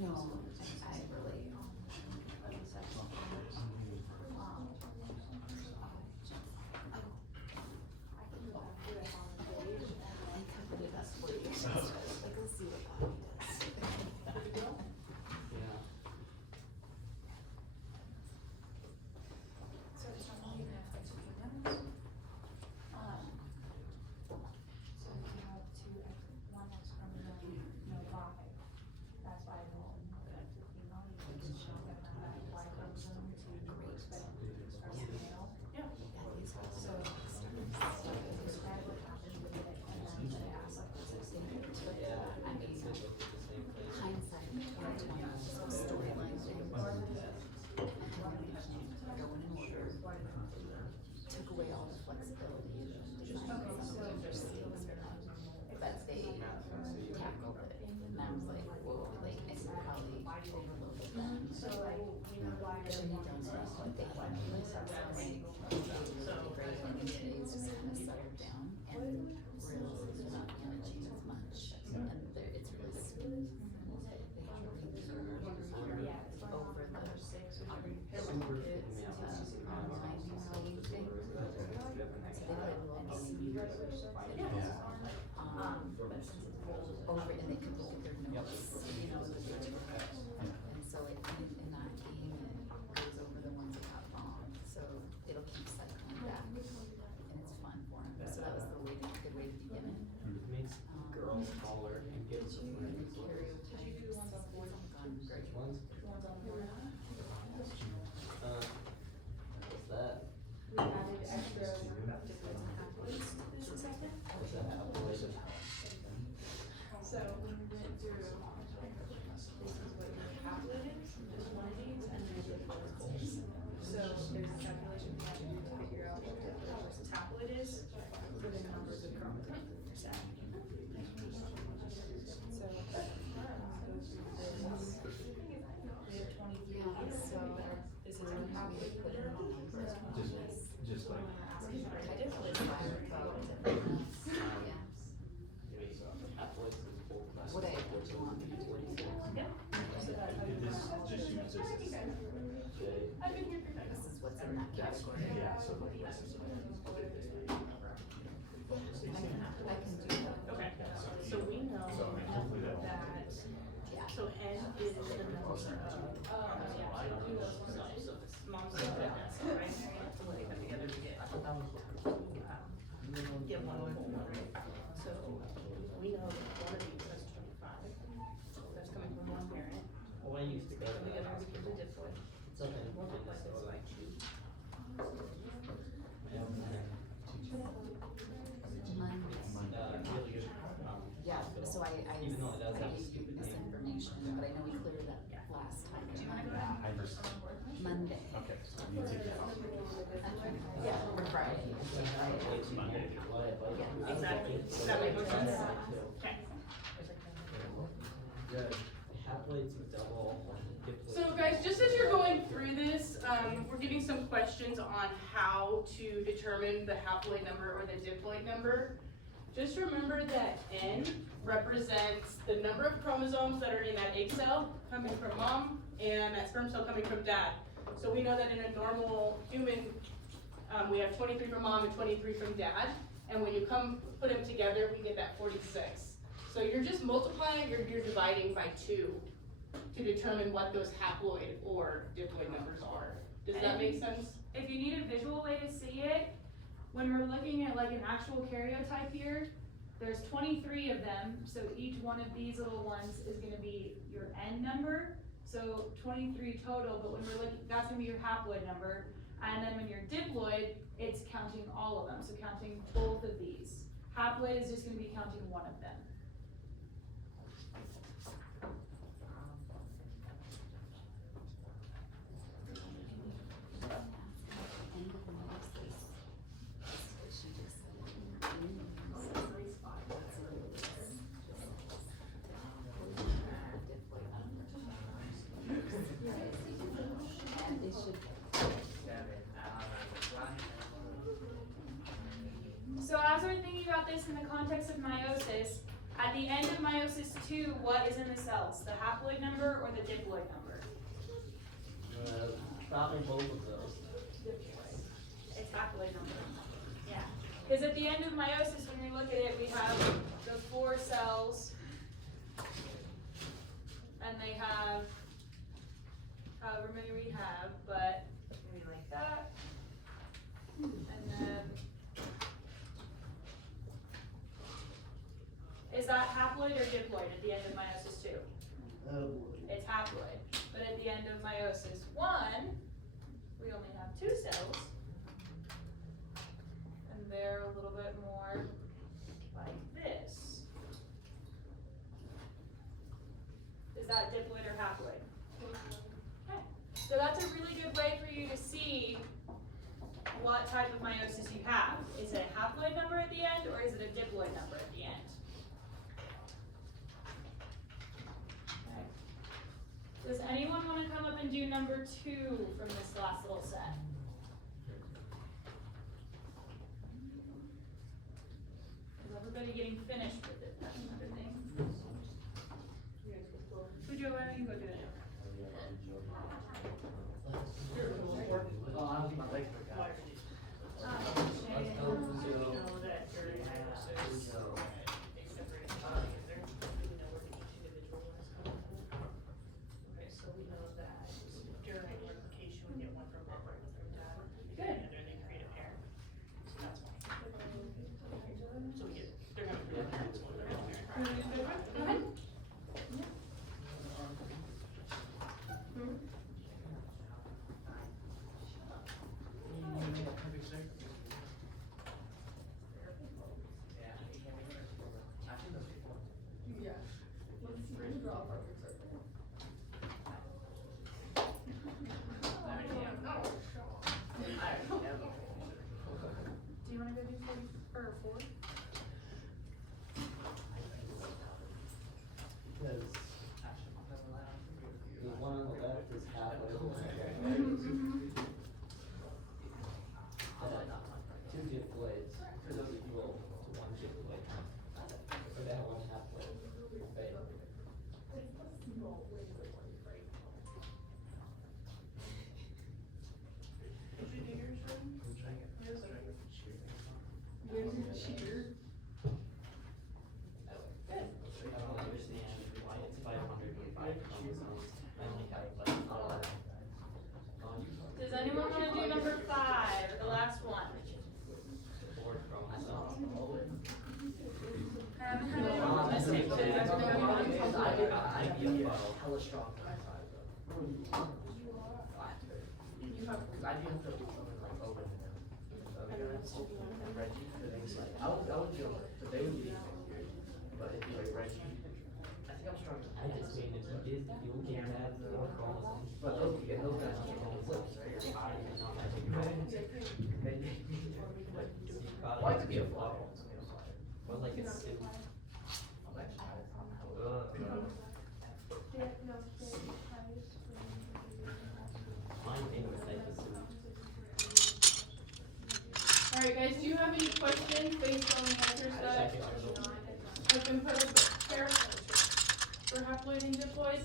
No, I really. I covered it up for you. Like, let's see what Bobby does. Yeah. So it's not only gonna affect your emails. So if you have one X chromosome, no Y, that's why I don't affect the female, you can just show them that Y chromosome to expect express the male. Yeah. So, describe what happened with it, and then they ask like, what's it standard? I mean, hindsight, 2020, so storylines are important. And going in order, took away all the flexibility in design some of their skills, but they tackled it, and I was like, whoa, like, I probably overloaded them. So like, we know why. Jimmy Jones knows what they want, like, so I'm like, okay, great, and today's just kind of settled down, and realized they're not gonna change as much, and it's really smooth. They have a really good over the, Super female. 90 thing. So they like will see, over, and they can look at their notes, you know, the picture. And so in that game, it goes over the ones that got wrong, so it'll keep cycling back, and it's fun for them. So that was the way, good way to begin it. It makes girls taller and gives them. Stereotypes. Gone great. Which ones? Ones on board. What's that? We added extra diploids and haploids to this assessment. What's that? Haploid? So when we went through, this is what your haploid is, just one of these, and then diploids is. So there's a calculation we have to do to figure out what diploid versus haploid is for the numbers of chromosomes in your set. So, go through this. We have 23, Yeah, so this is our haploid. put in the numbers. Just like. When we're asking for Type diploid. of fire about different, yeah. Haploids is both. What you want me to do? Yeah. So that's how you This know all just the- uses. I've been here for This is what's in that category. Yeah, so. I can do that. Okay, so we know hopefully that'll- that, Yeah. so N is the number of, moms and dads, right? So we put together to get, get one more, right? So we know that one of these has 25, Monday. Okay, so you take that off. Yeah, or Friday. It's Monday. Yeah. Exactly. Does that make more sense? Okay. The haploids are double, diploids. So guys, just as you're going through this, we're giving some questions on how to determine the haploid number or the diploid number. Just remember that N represents the number of chromosomes that are in that egg cell coming from mom and that sperm cell coming from dad. So we know that in a normal human, we have 23 from mom and 23 from dad. And when you put them together, we get that 46. So you're just multiplying, you're dividing by 2 to determine what those haploid or diploid numbers are. Does that make sense? If you need a visual way to see it, when we're looking at like an actual karyotype here, there's 23 of them, so each one of these little ones is gonna be your N number, so 23 total, but when we're looking, that's gonna be your haploid number. And then when you're diploid, it's counting all of them, so counting both of these. Haploid is just gonna be counting one of them. End of meiosis. She just said. And it should. So as we're thinking about this in the context of meiosis, at the end of meiosis 2, what is in the cells? The haploid number or the diploid number? Probably both of those. It's haploid number. Yeah. Because at the end of meiosis, when we look at it, we have the 4 cells, and they have however many we have, but maybe like that. And then, is that haploid or diploid at the end of meiosis 2? It's haploid. But at the end of meiosis 1, we only have 2 cells. And they're a little bit more like this. Is that diploid or haploid? Okay. So that's a really good way for you to see what type of meiosis you have. Is it a haploid number at the end, or is it a diploid number at the end? Okay. Does anyone want to come up and do number 2 from this last little set? Is everybody getting finished with it? That's another thing. Joe, why don't you go do it? Okay, so we know that during replication, we get one from mom, one from dad. Good. And then they create a pair. So that's why. So we get, they're gonna create parents, one of their own parent. Go ahead. Do you wanna go do 4 or 4? Because the one on the left is haploid. Two diploids is equal to one diploid. Or that one haploid. Right. Did you do yours, Jordan? Yours are cheater. I don't understand why it's 505 chromosomes. I only have like Does anyone wanna do number 5, the last one? 4 chromosomes. That's the same thing. Hella strong. I do have to open them. And Reggie, the things like, I would feel, but they would be, but it'd be like Reggie. I think I'm strong. I just made it, you did, you can have 4 chromosomes. But those guys are Why it could be a flop? Well, like it's soup. Mine favorite type of soup. Alright guys, do you have any questions based on the answers that have been put up here for haploid and diploid?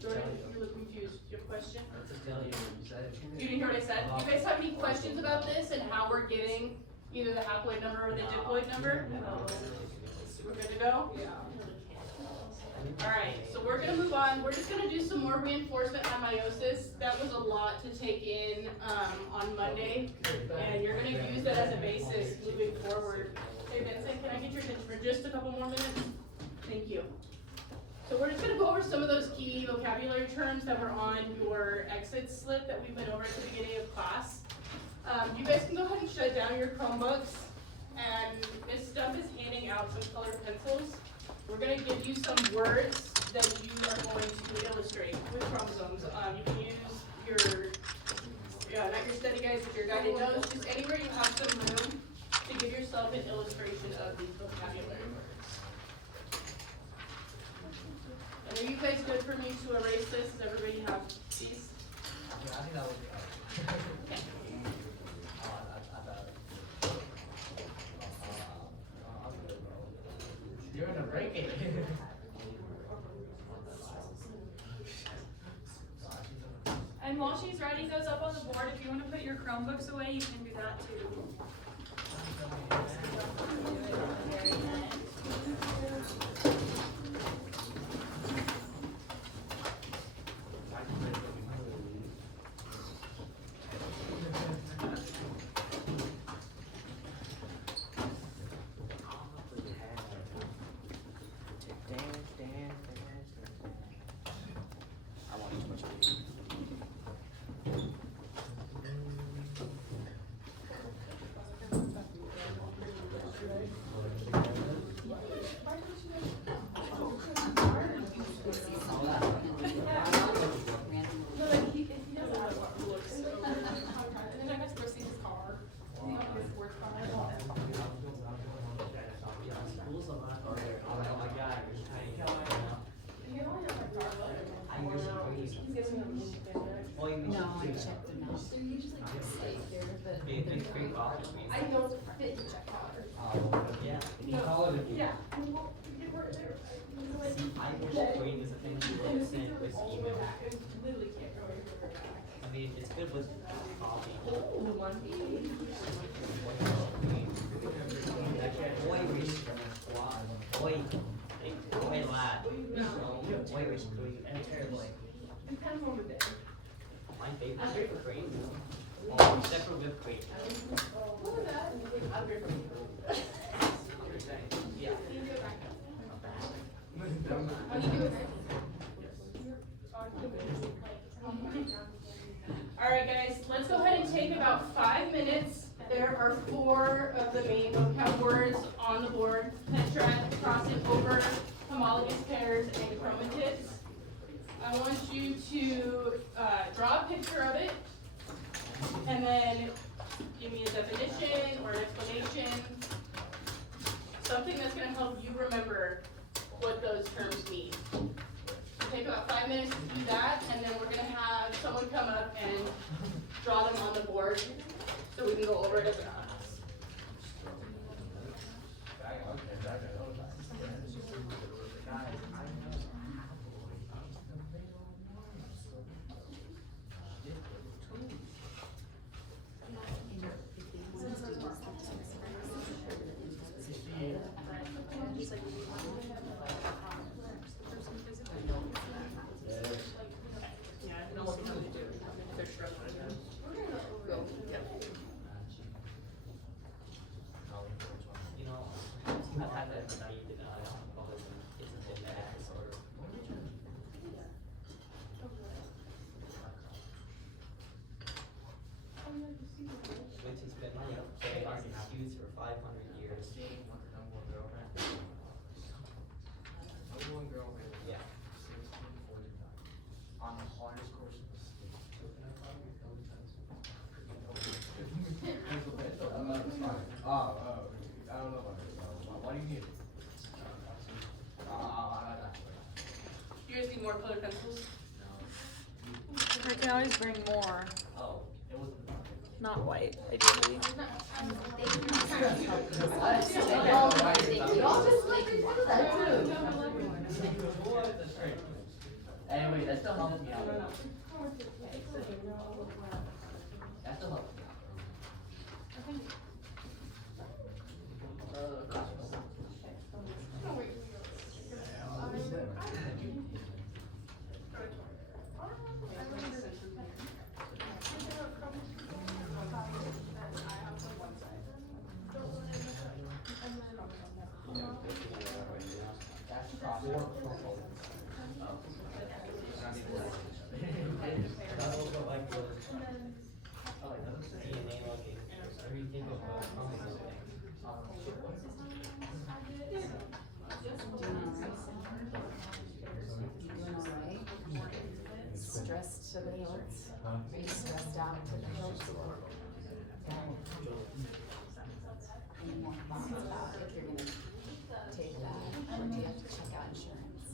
Jordan, you look confused. Do you have a question? That's a failure, you said. You didn't hear what I said? Do you guys have any questions about this and how we're getting either the haploid number or the diploid number? We're good to go? Alright, so we're gonna move on. We're just gonna do some more reinforcement on meiosis. That was a lot to take in on Monday, and you're gonna use that as a basis moving forward. Hey Vincent, can I get your attention for just a couple more minutes? Thank you. So we're just gonna go over some of those key vocabulary terms that were on your exit slip that we went over at the beginning of class. You guys can go ahead and shut down your Chromebooks, and Ms. Stump is handing out some colored pencils. We're gonna give you some words that you are going to illustrate with chromosomes. You can use your, not your study guides, but your guided notes, just anywhere you have some room to give yourself an illustration of these vocabulary words. And are you guys good for me to erase this? Does everybody have these? I think that would be. Okay. You're gonna break it. And while she's writing those up on the board, if you want to put your Chromebooks away, you can do that too. No, I checked them out. They're usually just safe there, but they're I don't fit in check color. Yeah. Yeah. Irish green is a thing you represent with email. Literally can't go anywhere back. I mean, it's good with coffee. Oh, monkey. Irish boy lad. Irish green. Depends on the day. My favorite green. Oh, except for whipped cream. What was that? I'm very Yeah. Can you do it back up? How do you do it? Alright guys, let's go ahead and take about 5 minutes. There are 4 of the main vocab words on the board: tetrad, crossing over, homologous pairs, and chromatids. I want you to draw a picture of it, and then give me a definition or an explanation. Something that's going to help you remember what those terms mean. Take about 5 minutes to do that, and then we're going to have someone come up and draw them on the board so we can go over it as a class. Yeah, I know what they do. If they're struggling. Go. Yep. You know, I've had that night and I alcoholism isn't an eating disorder. Which has been like saying our excuse for 500 years. Number one girl rated Yeah. 1649 on the hardest course in the need more colored pencils? I can always bring more, Oh, it wasn't. not white, ideally. Y'all just let me do that too. Anyway, that still helps me out. That still helps me out. That's crosswalk. Stressed to the hills? Are you stressed out to the hills? Any more thoughts about if you're gonna take that, or do you have to check out insurance?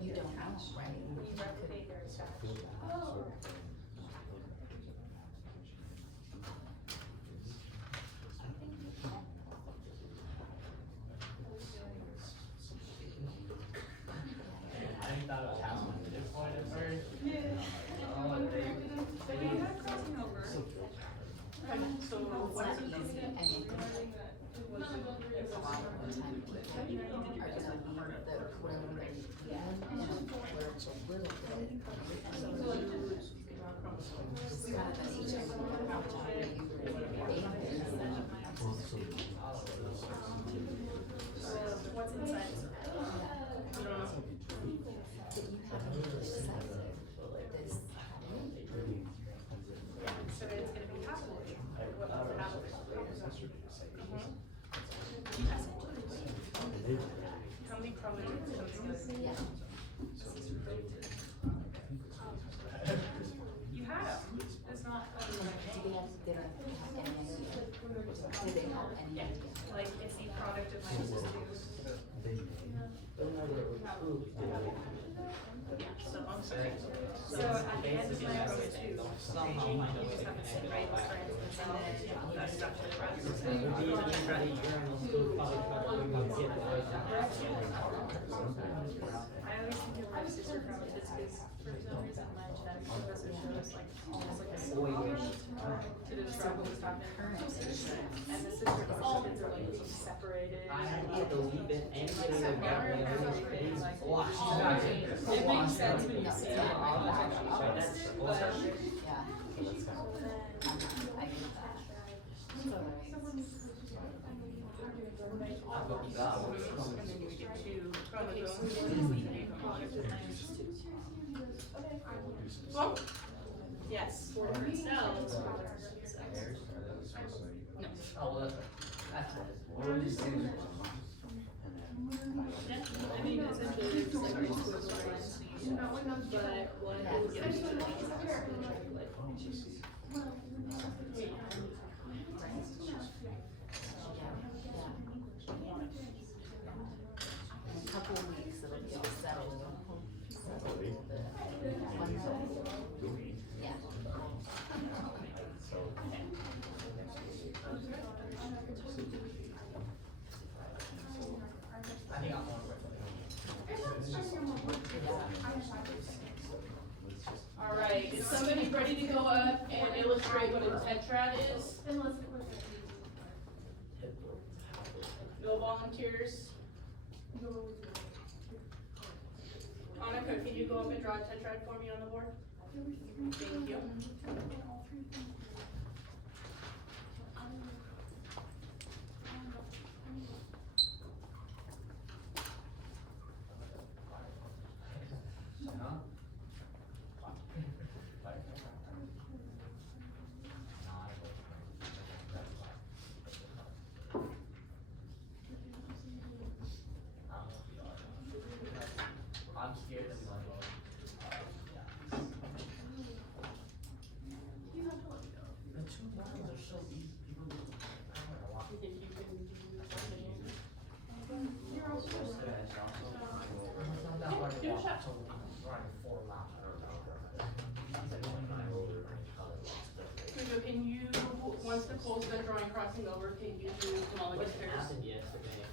You don't know, right? I thought it was happening at this point at first. So It's what not is it? easy, and it can, a lot of the time people are gonna need the code and where it's a little bit. It's kind of an HIV opportunity What's inside? You don't know. that you haven't decided this. So it's gonna be half of it. What was the half of it? How many chromosomes? Yeah. You had them, it's not, Do they have, they don't have any idea? Do they have any idea? like, it's the product of my sister's. So I'm sorry. So at the end of my episode two, you just have to sit right, for instance, and then that's stuff to the rest. I always think of my sister from it just because for some reason my genetic professor showed us like almost like a switch to describe what was happening in her sister. And the sister and the kids are like being separated. I had to leave it and get it back in every day. Watch. It makes sense when you see it. Yeah. I get that. And then you get two chromosomes. Well, Yes, 4 different cells. Oh, well, that's what it is. I mean, essentially, it's like two equivalents, but one gives you the In a couple of weeks, it'll be all settled. Settled a little bit. Yeah. I think I'm on alright, is somebody ready to go up and illustrate what a tetrad is? No volunteers? Annika, can you go up and draw a tetrad for me on the board? Thank you. once Nicole's done drawing crossing over, can you do homologous What pairs? happened yesterday?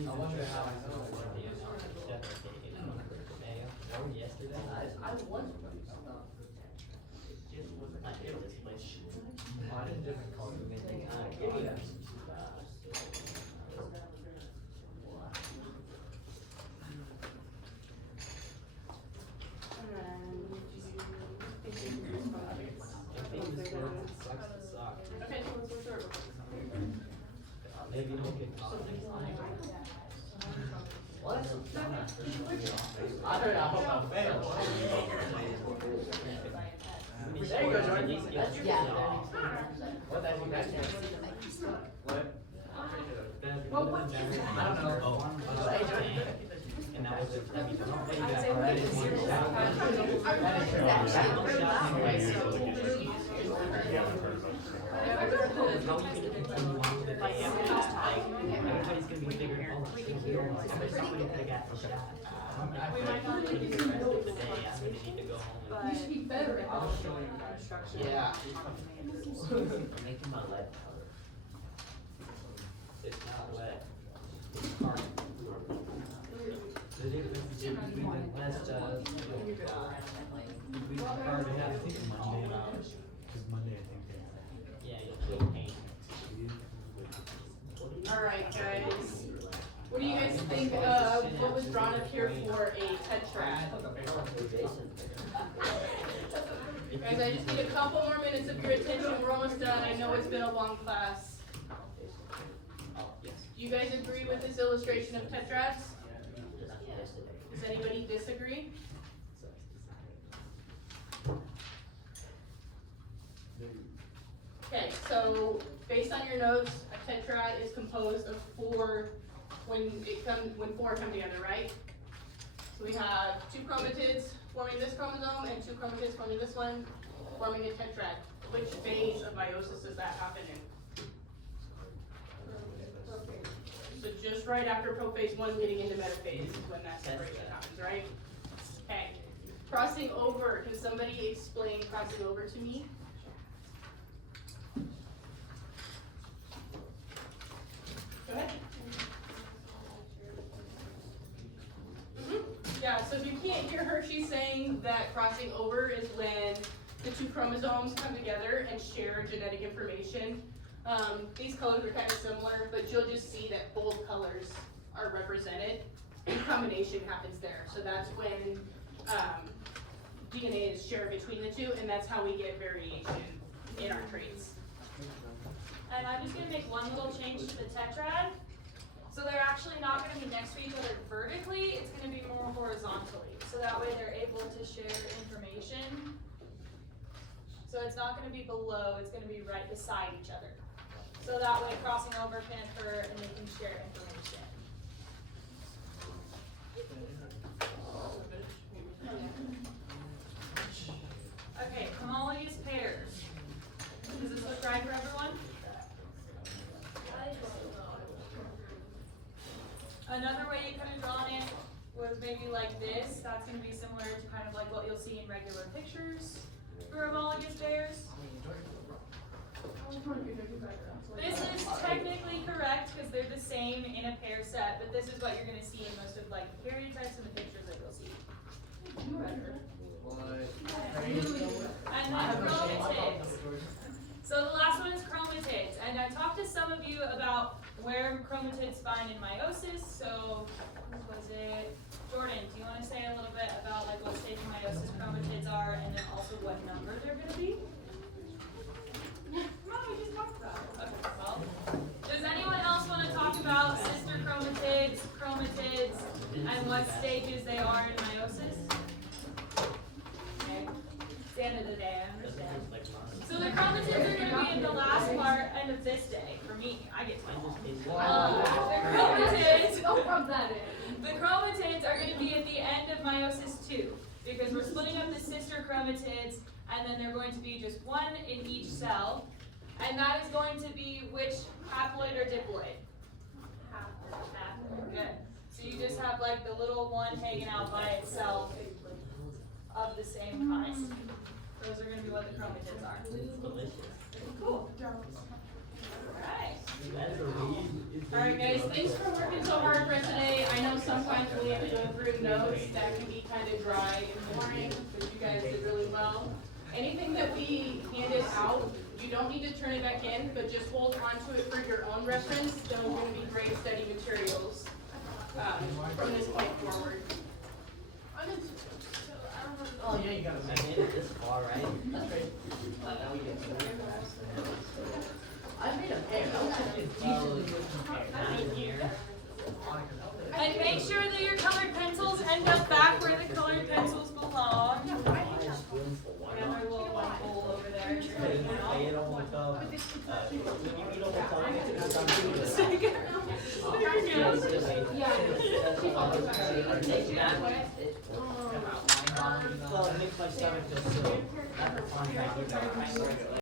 I wonder how I know what the step I taken today or yesterday. I was. Not here, this place. Mine is different color. Give me that. Okay, so let's start. Maybe we'll get caught next time. What? I heard I hope I fail. There you go, Jordan. That's your Yeah. What that you guys What? Well, what is that? I don't know. Hey, Jordan. And that was just heavy. Everybody's gonna be figuring out. Somebody could have got the shot. We might not need to do Today, I'm gonna need to go home But and. You should be better at I'll show you. instruction. Yeah. Making my leg hurt. It's not wet. It's hard. The difference between the best, between the hard and have to take Monday. Cause Monday I think they. Yeah, you'll feel pain. Alright, guys. What do you guys think of what was drawn up here for a tetrad? Guys, I just need a couple more minutes of your attention. We're almost done. I know it's been a long class. Do you guys agree with this illustration of tetrads? Does anybody disagree? Okay, so based on your notes, a tetrad is composed of four when four come together, right? So we have two chromatids forming this chromosome and two chromatids forming this one, forming a tetrad. Which phase of meiosis does that happen in? So just right after prophase 1 getting into metaphase is when that separation happens, right? Okay. Crossing over, can somebody explain crossing over to me? Go ahead. Yeah, so if you can't hear her, she's saying that crossing over is when the two chromosomes come together and share genetic information. These colors are kind of similar, but you'll just see that both colors are represented and combination happens there. So that's when DNA is shared between the two, and that's how we get variation in our traits. And I'm just gonna make one little change to the tetrad. So they're actually not gonna be next to each other vertically, it's gonna be more horizontally. So that way they're able to share information. So it's not gonna be below, it's gonna be right beside each other. So that way crossing over can occur and they can share information. Okay, homologous pairs. Does this look right for everyone? Another way you could have drawn it was maybe like this. That's going to be similar to kind of like what you'll see in regular pictures for homologous pairs. This is technically correct because they're the same in a pair set, but this is what you're going to see in most of like the karyotypes and the pictures that you'll see. And then chromatids. So the last one is chromatids, and I talked to some of you about where chromatids find in meiosis. So was it Jordan? Do you want to say a little bit about like what stage of meiosis chromatids are, and then also what number they're going to be? No, we just talked about it. Okay, well, does anyone else want to talk about sister chromatids, and what stages they are in meiosis? Okay, it's the end of the day, I understand. So the chromatids are going to be in the last part, end of this day, for me. I get to the chromatids are going to be at the end of meiosis 2, because we're splitting up the sister chromatids, and then they're going to be just one in each cell, and that is going to be which haploid or diploid? Haploid. one hanging out by itself of the same kind. Those are gonna be what the chromatids are. Cool. Alright guys, thanks for working so hard for today. I know sometimes we have to go through notes that can be kind of dry and boring, but you guys did really well. Anything that we handed out, you don't need to turn it back in, but just hold on to it for your own reference. Those are going to be great study materials from this point forward. Oh, yeah, you gotta I made it this far, right? That's great. Now we get to I made a pair. That was actually a decently good compare. And make sure that your colored pencils end up back where the colored pencils belong. Another little one hole over there. I don't want to, you don't want to There you go. Well, it makes my stomach feel sick. That's a fun fact.